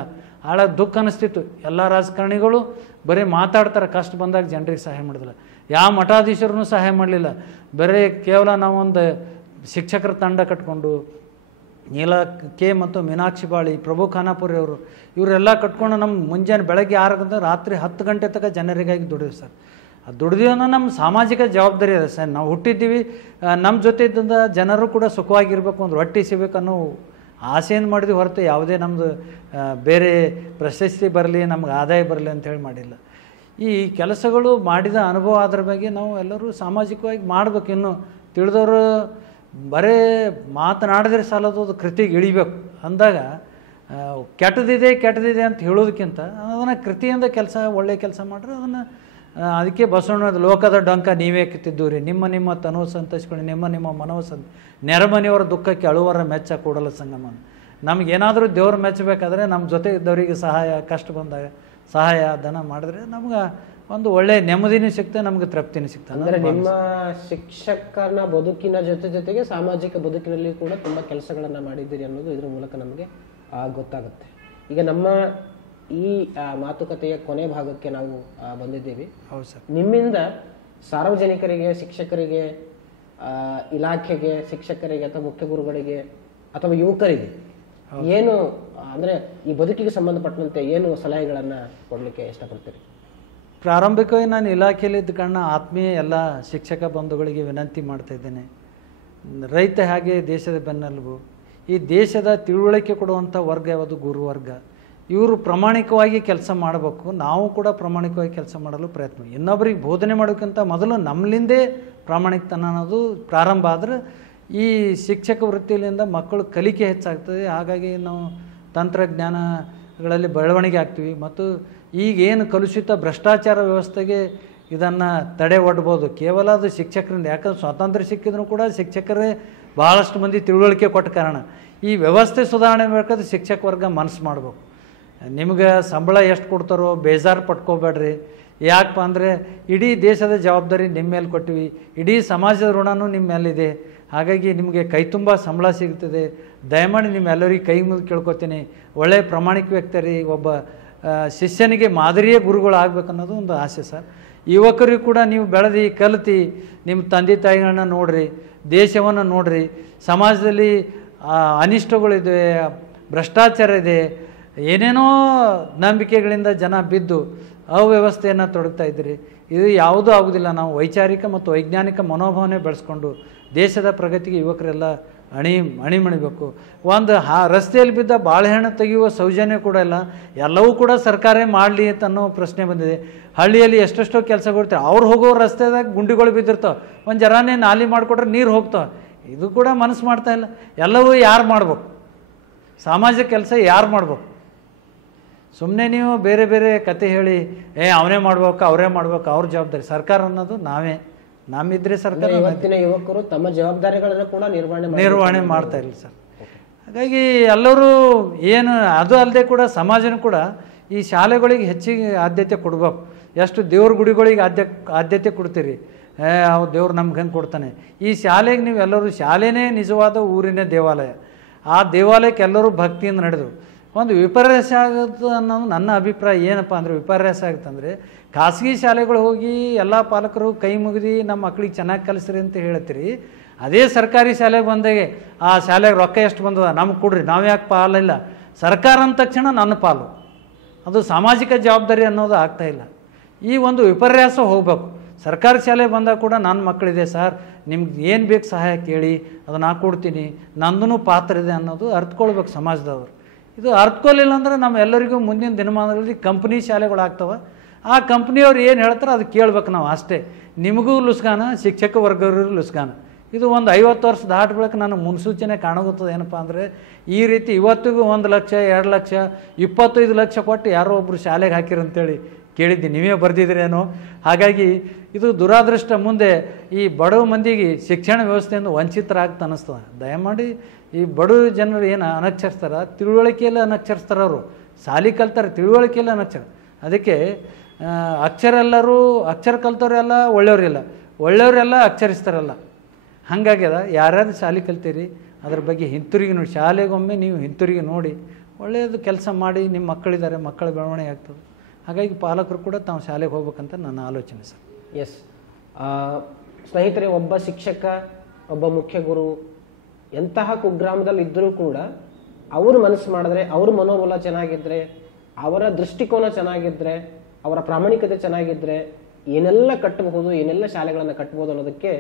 ಆಳ ದುಃಖ ಅನ್ನಿಸ್ತಿತ್ತು. ಎಲ್ಲ ರಾಜಕಾರಣಿಗಳು ಬರೀ ಮಾತಾಡ್ತಾರೆ, ಕಷ್ಟ ಬಂದಾಗ ಜನರಿಗೆ ಸಹಾಯ ಮಾಡೋದಿಲ್ಲ. ಯಾವ ಮಠಾಧೀಶರನ್ನು ಸಹಾಯ ಮಾಡಲಿಲ್ಲ. ಬರೀ ಕೇವಲ ನಾವೊಂದು ಶಿಕ್ಷಕರ ತಂಡ ಕಟ್ಕೊಂಡು ನೀಲ ಕೆ ಮತ್ತು ಮೀನಾಕ್ಷಿ ಬಾಳಿ, ಪ್ರಭು ಖಾನಾಪುರಿ ಅವರು ಇವರೆಲ್ಲ ಕಟ್ಕೊಂಡು ನಮ್ಮ ಮುಂಜಾನೆ ಬೆಳಗ್ಗೆ 6 ಗಂಟೆ ರಾತ್ರಿ 10 ಗಂಟೆ ತನಕ ಜನರಿಗಾಗಿ ದುಡಿದ್ವಿ ಸರ್. ಅದು ದುಡಿದೀವಿ ಅನ್ನೋ ನಮ್ಮ ಸಾಮಾಜಿಕ ಜವಾಬ್ದಾರಿ ಇದೆ ಸರ್. ನಾವು ಹುಟ್ಟಿದ್ದೀವಿ, ನಮ್ಮ ಜೊತೆ ಇದ್ದಂಥ ಜನರು ಕೂಡ ಸುಖವಾಗಿರ್ಬೇಕು, ಒಂದು ರೊಟ್ಟಿ ಸಿಗಬೇಕು ಅನ್ನೋ ಆಸೆಯನ್ನು ಮಾಡಿದ್ವಿ ಹೊರತು ಯಾವುದೇ ನಮ್ಮದು ಬೇರೆ ಪ್ರಶಸ್ತಿ ಬರಲಿ, ನಮ್ಗೆ ಆದಾಯ ಬರಲಿ ಅಂಥೇಳಿ ಮಾಡಿಲ್ಲ. ಈ ಕೆಲಸಗಳು ಮಾಡಿದ ಅನುಭವ ಅದರ ಬಗ್ಗೆ ನಾವು ಎಲ್ಲರೂ ಸಾಮಾಜಿಕವಾಗಿ ಮಾಡಬೇಕು. ಇನ್ನು ತಿಳಿದವರು ಬರೇ ಮಾತನಾಡಿದ್ರೆ ಸಾಲದು, ಅದು ಕೃತಿಗೆ ಇಳಿಬೇಕು ಅಂದಾಗ ಕೆಟ್ಟದಿದೆ ಅಂತ ಹೇಳೋದಕ್ಕಿಂತ ಅದನ್ನು ಕೃತಿಯಿಂದ ಒಳ್ಳೆಯ ಕೆಲಸ ಮಾಡಿದ್ರೆ ಅದನ್ನು ಅದಕ್ಕೆ ಬಸವಣ್ಣದ ಲೋಕದ ಡೊಂಕ ನೀವೇ ಕಿತ್ತಿದ್ದೂರಿ, ನಿಮ್ಮ ತನುವು ಸಂತೈಸ್ಕೊಂಡು ನಿಮ್ಮ ಮನವು ನೆರೆಮನೆಯವರ ದುಃಖಕ್ಕೆ ಅಳುವರ ಮೆಚ್ಚ ಕೂಡಲ ಸಂಗಮ. ನಮಗೇನಾದರೂ ದೇವ್ರು ಮೆಚ್ಚಬೇಕಾದ್ರೆ ನಮ್ಮ ಜೊತೆ ಇದ್ದವರಿಗೆ ಸಹಾಯ, ಕಷ್ಟ ಬಂದಾಗ ಸಹಾಯ ಧನ ಮಾಡಿದ್ರೆ ನಮ್ಗೆ ಒಂದು ಒಳ್ಳೆಯ ನೆಮ್ಮದಿನೂ ಸಿಗ್ತದೆ, ನಮ್ಗೆ ತೃಪ್ತಿನೂ ಸಿಗ್ತದೆ. ಅಂದರೆ ನಿಮ್ಮ ಶಿಕ್ಷಕನ ಬದುಕಿನ ಜೊತೆಗೆ ಸಾಮಾಜಿಕ ಬದುಕಿನಲ್ಲಿ ಕೂಡ ತುಂಬ ಕೆಲಸಗಳನ್ನು ಮಾಡಿದ್ದೀರಿ ಅನ್ನೋದು ಇದ್ರ ಮೂಲಕ ನಮಗೆ ಗೊತ್ತಾಗುತ್ತೆ. ಈಗ ನಮ್ಮ ಈ ಮಾತುಕತೆಯ ಕೊನೆ ಭಾಗಕ್ಕೆ ನಾವು ಬಂದಿದ್ದೀವಿ. ಹೌದು ಸರ್. ನಿಮ್ಮಿಂದ ಸಾರ್ವಜನಿಕರಿಗೆ, ಶಿಕ್ಷಕರಿಗೆ, ಇಲಾಖೆಗೆ, ಶಿಕ್ಷಕರಿಗೆ ಅಥವಾ ಮುಖ್ಯ ಗುರುಗಳಿಗೆ ಅಥವಾ ಯುವಕರಿಗೆ ಏನು ಅಂದರೆ ಈ ಬದುಕಿಗೆ ಸಂಬಂಧಪಟ್ಟಂತೆ ಏನು ಸಲಹೆಗಳನ್ನು ಕೊಡಲಿಕ್ಕೆ ಇಷ್ಟಪಡ್ತೀರಿ? ಪ್ರಾರಂಭಿಕವಾಗಿ ನಾನು ಇಲಾಖೆಯಲ್ಲಿ ಇದ್ದ ಕಾರಣ ಆತ್ಮೀಯ ಎಲ್ಲ ಶಿಕ್ಷಕ ಬಂಧುಗಳಿಗೆ ವಿನಂತಿ ಮಾಡ್ತಾ ಇದ್ದೇನೆ. ರೈತ ಹಾಗೆ ದೇಶದ ಬೆನ್ನೆಲುಬು. ಈ ದೇಶದ ತಿಳುವಳಿಕೆ ಕೊಡುವಂಥ ವರ್ಗ ಯಾವುದು? ಗುರುವರ್ಗ. ಇವರು ಪ್ರಾಮಾಣಿಕವಾಗಿ ಕೆಲಸ ಮಾಡಬೇಕು. ನಾವು ಕೂಡ ಪ್ರಾಮಾಣಿಕವಾಗಿ ಕೆಲಸ ಮಾಡಲು ಪ್ರಯತ್ನ. ಇನ್ನೊಬ್ಬರಿಗೆ ಬೋಧನೆ ಮಾಡೋಕ್ಕಿಂತ ಮೊದಲು ನಮ್ಮಲಿಂದೇ ಪ್ರಾಮಾಣಿಕತನ ಅನ್ನೋದು ಪ್ರಾರಂಭ ಆದರೆ ಈ ಶಿಕ್ಷಕ ವೃತ್ತಿಯಿಂದ ಮಕ್ಕಳು ಕಲಿಕೆ ಹೆಚ್ಚಾಗ್ತದೆ. ಹಾಗಾಗಿ ನಾವು ತಂತ್ರಜ್ಞಾನಗಳಲ್ಲಿ ಬೆಳವಣಿಗೆ ಆಗ್ತೀವಿ ಮತ್ತು ಈಗೇನು ಕಲುಷಿತ ಭ್ರಷ್ಟಾಚಾರ ವ್ಯವಸ್ಥೆಗೆ ಇದನ್ನು ತಡೆ ಒಡ್ಬೋದು ಕೇವಲ ಅದು ಶಿಕ್ಷಕರಿಂದ. ಯಾಕಂದ್ರೆ ಸ್ವಾತಂತ್ರ್ಯ ಸಿಕ್ಕಿದ್ರೂ ಕೂಡ ಶಿಕ್ಷಕರೇ ಭಾಳಷ್ಟು ಮಂದಿ ತಿಳುವಳಿಕೆ ಕೊಟ್ಟ ಕಾರಣ ಈ ವ್ಯವಸ್ಥೆ ಸುಧಾರಣೆ ಬೇಕಾದ್ರೆ ಶಿಕ್ಷಕ ವರ್ಗ ಮನಸ್ಸು ಮಾಡಬೇಕು. ನಿಮ್ಗೆ ಸಂಬಳ ಎಷ್ಟು ಕೊಡ್ತಾರೋ ಬೇಜಾರು ಪಟ್ಕೋಬೇಡ್ರಿ. ಯಾಕಪ್ಪ ಅಂದರೆ ಇಡೀ ದೇಶದ ಜವಾಬ್ದಾರಿ ನಿಮ್ಮ ಮೇಲೆ ಕೊಟ್ಟಿವಿ, ಇಡೀ ಸಮಾಜದ ಋಣನೂ ನಿಮ್ಮ ಮೇಲಿದೆ. ಹಾಗಾಗಿ ನಿಮಗೆ ಕೈ ತುಂಬ ಸಂಬಳ ಸಿಗ್ತದೆ. ದಯಮಾಡಿ ನಿಮ್ಮೆಲ್ಲರಿಗೆ ಕೈ ಮುಗಿದು ಕೇಳ್ಕೊತೀನಿ, ಒಳ್ಳೆಯ ಪ್ರಾಮಾಣಿಕ ವ್ಯಕ್ತಿ, ಒಬ್ಬ ಶಿಷ್ಯನಿಗೆ ಮಾದರಿಯ ಗುರುಗಳು ಆಗ್ಬೇಕನ್ನೋದು ಒಂದು ಆಸೆ ಸರ್. ಯುವಕರಿಗೂ ಕೂಡ ನೀವು ಬೆಳೆದು ಕಲಿತು ನಿಮ್ಮ ತಂದೆ ತಾಯಿಗಳನ್ನ ನೋಡ್ರಿ, ದೇಶವನ್ನು ನೋಡ್ರಿ. ಸಮಾಜದಲ್ಲಿ ಅನಿಷ್ಟಗಳಿದೆ, ಭ್ರಷ್ಟಾಚಾರ ಇದೆ, ಏನೇನೋ ನಂಬಿಕೆಗಳಿಂದ ಜನ ಬಿದ್ದು ಅವ್ಯವಸ್ಥೆಯನ್ನು ತೊಡಗ್ತಾ ಇದ್ದೀರಿ. ಇದು ಯಾವುದೂ ಆಗೋದಿಲ್ಲ. ನಾವು ವೈಚಾರಿಕ ಮತ್ತು ವೈಜ್ಞಾನಿಕ ಮನೋಭಾವನೆ ಬೆಳೆಸ್ಕೊಂಡು ದೇಶದ ಪ್ರಗತಿಗೆ ಯುವಕರೆಲ್ಲ ಅಣಿಮಣಿಬೇಕು. ಒಂದು ರಸ್ತೆಯಲ್ಲಿ ಬಿದ್ದ ಬಾಳೆಹಣ್ಣು ತೆಗೆಯುವ ಸೌಜನ್ಯ ಕೂಡ ಇಲ್ಲ. ಎಲ್ಲವೂ ಕೂಡ ಸರ್ಕಾರ ಮಾಡಲಿ ಅಂತ ಅನ್ನೋ ಪ್ರಶ್ನೆ ಬಂದಿದೆ. ಹಳ್ಳಿಯಲ್ಲಿ ಎಷ್ಟೆಷ್ಟೋ ಕೆಲಸಗಳಿರ್ತಾವೆ, ಅವ್ರು ಹೋಗೋ ರಸ್ತೆದಾಗ ಗುಂಡಿಗಳು ಬಿದ್ದಿರ್ತಾವೆ, ಒಂದು ಜರಾನೇ ನಾಲಿ ಮಾಡಿಕೊಟ್ರೆ ನೀರು ಹೋಗ್ತಾವೆ. ಇದು ಕೂಡ ಮನಸ್ಸು ಮಾಡ್ತಾ ಇಲ್ಲ. ಎಲ್ಲವೂ ಯಾರು ಮಾಡ್ಬೇಕು? ಸಾಮಾಜಿಕ ಕೆಲಸ ಯಾರು ಮಾಡ್ಬೇಕು? ಸುಮ್ಮನೆ ನೀವು ಬೇರೆ ಬೇರೆ ಕತೆ ಹೇಳಿ ಅವನೇ ಮಾಡ್ಬೇಕು, ಅವರೇ ಮಾಡ್ಬೇಕು, ಅವ್ರ ಜವಾಬ್ದಾರಿ. ಸರ್ಕಾರ ಅನ್ನೋದು ನಾವೇ. ನಮ್ಮಿದ್ರೆ ಸರ್ಕಾರ ಅಂದ್ರೆ ಇವತ್ತಿನ ಯುವಕರು ತಮ್ಮ ಜವಾಬ್ದಾರಿಗಳನ್ನು ಕೂಡ ನಿರ್ವಹಣೆ ಮಾಡ್ತಾ ಇಲ್ಲ ಸರ್. ಹಾಗಾಗಿ ಎಲ್ಲರೂ ಏನು ಅದು ಅಲ್ಲದೆ ಕೂಡ ಸಮಾಜನೂ ಕೂಡ ಈ ಶಾಲೆಗಳಿಗೆ ಹೆಚ್ಚಿಗೆ ಆದ್ಯತೆ ಕೊಡಬೇಕು. ಎಷ್ಟು ದೇವ್ರ ಗುಡಿಗಳಿಗೆ ಆದ್ಯತೆ ಕೊಡ್ತೀರಿ, ಅವು ದೇವ್ರು ನಮ್ಗೆ ಹೆಂಗೆ ಕೊಡ್ತಾನೆ. ಈ ಶಾಲೆಗೆ ನೀವು ಎಲ್ಲರೂ, ಶಾಲೆನೇ ನಿಜವಾದ ಊರಿನ ದೇವಾಲಯ. ಆ ದೇವಾಲಯಕ್ಕೆ ಎಲ್ಲರೂ ಭಕ್ತಿಯಿಂದ ನಡೆದರು. ಒಂದು ವಿಪರ್ಯಾಸ ಆಗುತ್ತೆ ಅನ್ನೋದು ನನ್ನ ಅಭಿಪ್ರಾಯ. ಏನಪ್ಪ ಅಂದರೆ ವಿಪರ್ಯಾಸ ಆಗುತ್ತಂದರೆ, ಖಾಸಗಿ ಶಾಲೆಗಳು ಹೋಗಿ ಎಲ್ಲ ಪಾಲಕರು ಕೈ ಮುಗಿದು ನಮ್ಮ ಮಕ್ಳಿಗೆ ಚೆನ್ನಾಗಿ ಕಲಿಸ್ರಿ ಅಂತ ಹೇಳ್ತೀರಿ. ಅದೇ ಸರ್ಕಾರಿ ಶಾಲೆಗೆ ಬಂದಾಗೆ ಆ ಶಾಲೆಗೆ ರೊಕ್ಕ ಎಷ್ಟು ಬಂದದ ನಮ್ಗೆ ಕೊಡ್ರಿ, ನಾವು ಯಾಕೆ ಪಾಲಿಲ್ಲ. ಸರ್ಕಾರ ಅಂದ ತಕ್ಷಣ ನನ್ನ ಪಾಲು, ಅದು ಸಾಮಾಜಿಕ ಜವಾಬ್ದಾರಿ ಅನ್ನೋದು ಆಗ್ತಾಯಿಲ್ಲ. ಈ ಒಂದು ವಿಪರ್ಯಾಸ ಹೋಗ್ಬೇಕು. ಸರ್ಕಾರಿ ಶಾಲೆ ಬಂದಾಗ ಕೂಡ ನನ್ನ ಮಕ್ಕಳಿದೆ ಸರ್, ನಿಮ್ಗೆ ಏನು ಬೇಕು ಸಹಾಯ ಕೇಳಿ, ಅದು ನಾ ಕೊಡ್ತೀನಿ, ನಂದೂ ಪಾತ್ರ ಇದೆ ಅನ್ನೋದು ಅರ್ಥಕೊಳ್ಬೇಕು ಸಮಾಜದವರು. ಇದು ಅರ್ಥಕೊಲಿಲ್ಲ ಅಂದರೆ ನಮ್ಮ ಎಲ್ಲರಿಗೂ ಮುಂದಿನ ದಿನಮಾನಗಳಲ್ಲಿ ಕಂಪ್ನಿ ಶಾಲೆಗಳಾಗ್ತವೆ. ಆ ಕಂಪ್ನಿಯವ್ರು ಏನು ಹೇಳ್ತಾರೆ ಅದು ಕೇಳ್ಬೇಕು ನಾವು ಅಷ್ಟೇ. ನಿಮಗೂ ಲುಸ್ಗಾನ, ಶಿಕ್ಷಕ ವರ್ಗವ್ರಿಗೂ ಲುಸ್ಗಾನ. ಇದು ಒಂದು 50 ವರ್ಷ ದಾಟ ಬಳಿಕ ನನಗೆ ಮುನ್ಸೂಚನೆ ಕಾಣುತ್ತದೆ. ಏನಪ್ಪ ಅಂದರೆ ಈ ರೀತಿ ಇವತ್ತಿಗೂ 1 ಲಕ್ಷ 2 ಲಕ್ಷ 25 ಲಕ್ಷ ಕೊಟ್ಟು ಯಾರೋ ಒಬ್ಬರು ಶಾಲೆಗೆ ಹಾಕಿರಂತೇಳಿ ಕೇಳಿದ್ದೀನಿ, ನೀವೇ ಬರೆದಿದ್ರೇನೋ. ಹಾಗಾಗಿ ಇದು ದುರಾದೃಷ್ಟ. ಮುಂದೆ ಈ ಬಡವ ಮಂದಿಗೆ ಶಿಕ್ಷಣ ವ್ಯವಸ್ಥೆಯಿಂದ ವಂಚಿತರಾಗ್ತಾ ಅನ್ನಿಸ್ತದೆ. ದಯಮಾಡಿ ಈ ಬಡವ ಜನರು ಏನು ಅನಕ್ಷರಿಸ್ತಾರ, ತಿಳುವಳಿಕೆಯಲ್ಲಿ ಅನಕ್ಷರಿಸ್ತಾರ. ಅವರು ಶಾಲೆ ಕಲ್ತಾರೆ, ತಿಳುವಳಿಕೆಯಲ್ಲಿ ಅನಕ್ಷರ. ಅದಕ್ಕೆ ಅಕ್ಷರ ಕಲ್ತವ್ರೆಲ್ಲ ಒಳ್ಳೆಯವರಿಲ್ಲ, ಒಳ್ಳೆಯವರೆಲ್ಲ ಅಕ್ಷರಿಸ್ತಾರಲ್ಲ. ಹಾಗಾಗ್ಯದ. ಯಾರ್ಯಾರು ಶಾಲೆ ಕಲ್ತೀರಿ ಅದ್ರ ಬಗ್ಗೆ ಹಿಂತಿರುಗಿ ನೋಡಿ. ಶಾಲೆಗೊಮ್ಮೆ ನೀವು ಹಿಂತಿರುಗಿ ನೋಡಿ, ಒಳ್ಳೆಯದು ಕೆಲಸ ಮಾಡಿ. ನಿಮ್ಮ ಮಕ್ಕಳಿದ್ದಾರೆ, ಮಕ್ಕಳ ಬೆಳವಣಿಗೆ ಆಗ್ತದೆ. ಹಾಗಾಗಿ ಪಾಲಕರು ಕೂಡ ತಾವು ಶಾಲೆಗೆ ಹೋಗ್ಬೇಕಂತ ನನ್ನ ಆಲೋಚನೆ ಸರ್. ಎಸ್ ಸ್ನೇಹಿತರೆ, ಒಬ್ಬ ಶಿಕ್ಷಕ, ಒಬ್ಬ ಮುಖ್ಯ ಗುರು ಎಂತಹ ಕುಗ್ರಾಮದಲ್ಲಿ ಇದ್ದರೂ ಕೂಡ ಅವರು ಮನಸ್ಸು ಮಾಡಿದ್ರೆ, ಅವ್ರ ಮನೋಬಲ ಚೆನ್ನಾಗಿದ್ರೆ, ಅವರ ದೃಷ್ಟಿಕೋನ ಚೆನ್ನಾಗಿದ್ರೆ, ಅವರ ಪ್ರಾಮಾಣಿಕತೆ ಚೆನ್ನಾಗಿದ್ರೆ ಏನೆಲ್ಲ ಕಟ್ಟಬಹುದು, ಏನೆಲ್ಲ ಶಾಲೆಗಳನ್ನು ಕಟ್ಟಬಹುದು ಅನ್ನೋದಕ್ಕೆ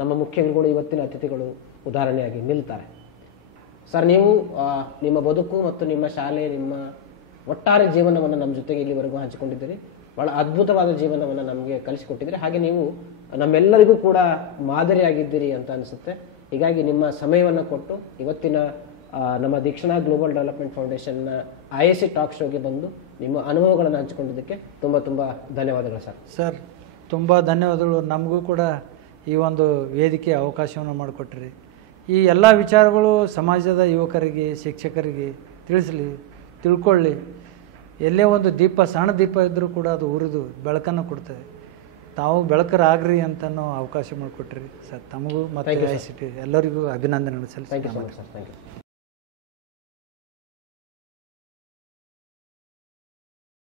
ನಮ್ಮ ಮುಖ್ಯ ಗುರುಗಳು, ಇವತ್ತಿನ ಅತಿಥಿಗಳು ಉದಾಹರಣೆಯಾಗಿ ನಿಲ್ತಾರೆ. ಸರ್, ನೀವು ನಿಮ್ಮ ಬದುಕು ಮತ್ತು ನಿಮ್ಮ ಶಾಲೆ, ನಿಮ್ಮ ಒಟ್ಟಾರೆ ಜೀವನವನ್ನು ನಮ್ಮ ಜೊತೆಗೆ ಇಲ್ಲಿವರೆಗೂ ಹಂಚಿಕೊಂಡಿದ್ದೀರಿ. ಬಹಳ ಅದ್ಭುತವಾದ ಜೀವನವನ್ನು ನಮಗೆ ಕಲಿಸಿಕೊಟ್ಟಿದ್ದೀರಿ. ಹಾಗೆ ನೀವು ನಮ್ಮೆಲ್ಲರಿಗೂ ಕೂಡ ಮಾದರಿಯಾಗಿದ್ದೀರಿ ಅಂತ ಅನಿಸುತ್ತೆ. ಹೀಗಾಗಿ ನಿಮ್ಮ ಸಮಯವನ್ನು ಕೊಟ್ಟು ಇವತ್ತಿನ ನಮ್ಮ ದೀಕ್ಷಣಾ ಗ್ಲೋಬಲ್ ಡೆವಲಪ್ಮೆಂಟ್ ಫೌಂಡೇಶನ್ನ IIC ಟಾಕ್ ಶೋಗೆ ಬಂದು ನಿಮ್ಮ ಅನುಭವಗಳನ್ನು ಹಂಚಿಕೊಂಡಿದ್ದಕ್ಕೆ ತುಂಬ ತುಂಬ ಧನ್ಯವಾದಗಳು ಸರ್. ಸರ್, ತುಂಬ ಧನ್ಯವಾದಗಳು. ನಮಗೂ ಕೂಡ ಈ ಒಂದು ವೇದಿಕೆ ಅವಕಾಶವನ್ನು ಮಾಡಿಕೊಟ್ರಿ. ಈ ಎಲ್ಲ ವಿಚಾರಗಳು ಸಮಾಜದ ಯುವಕರಿಗೆ, ಶಿಕ್ಷಕರಿಗೆ ತಿಳ್ಕೊಳ್ಳಿ. ಎಲ್ಲೇ ಒಂದು ದೀಪ, ಸಣ್ಣ ದೀಪ ಇದ್ದರೂ ಕೂಡ ಅದು ಉರಿದು ಬೆಳಕನ್ನು ಕೊಡ್ತದೆ. ತಾವು ಬೆಳಕರಾಗ್ರಿ ಅಂತ ಅವಕಾಶ ಮಾಡಿಕೊಟ್ರಿ ಸರ್. ತಮಗೂ ಮತ್ತು IIC ಎಲ್ಲರಿಗೂ ಅಭಿನಂದನೆ ಸಲ್ಲಿಸ್ತೀನಿ. Thank you.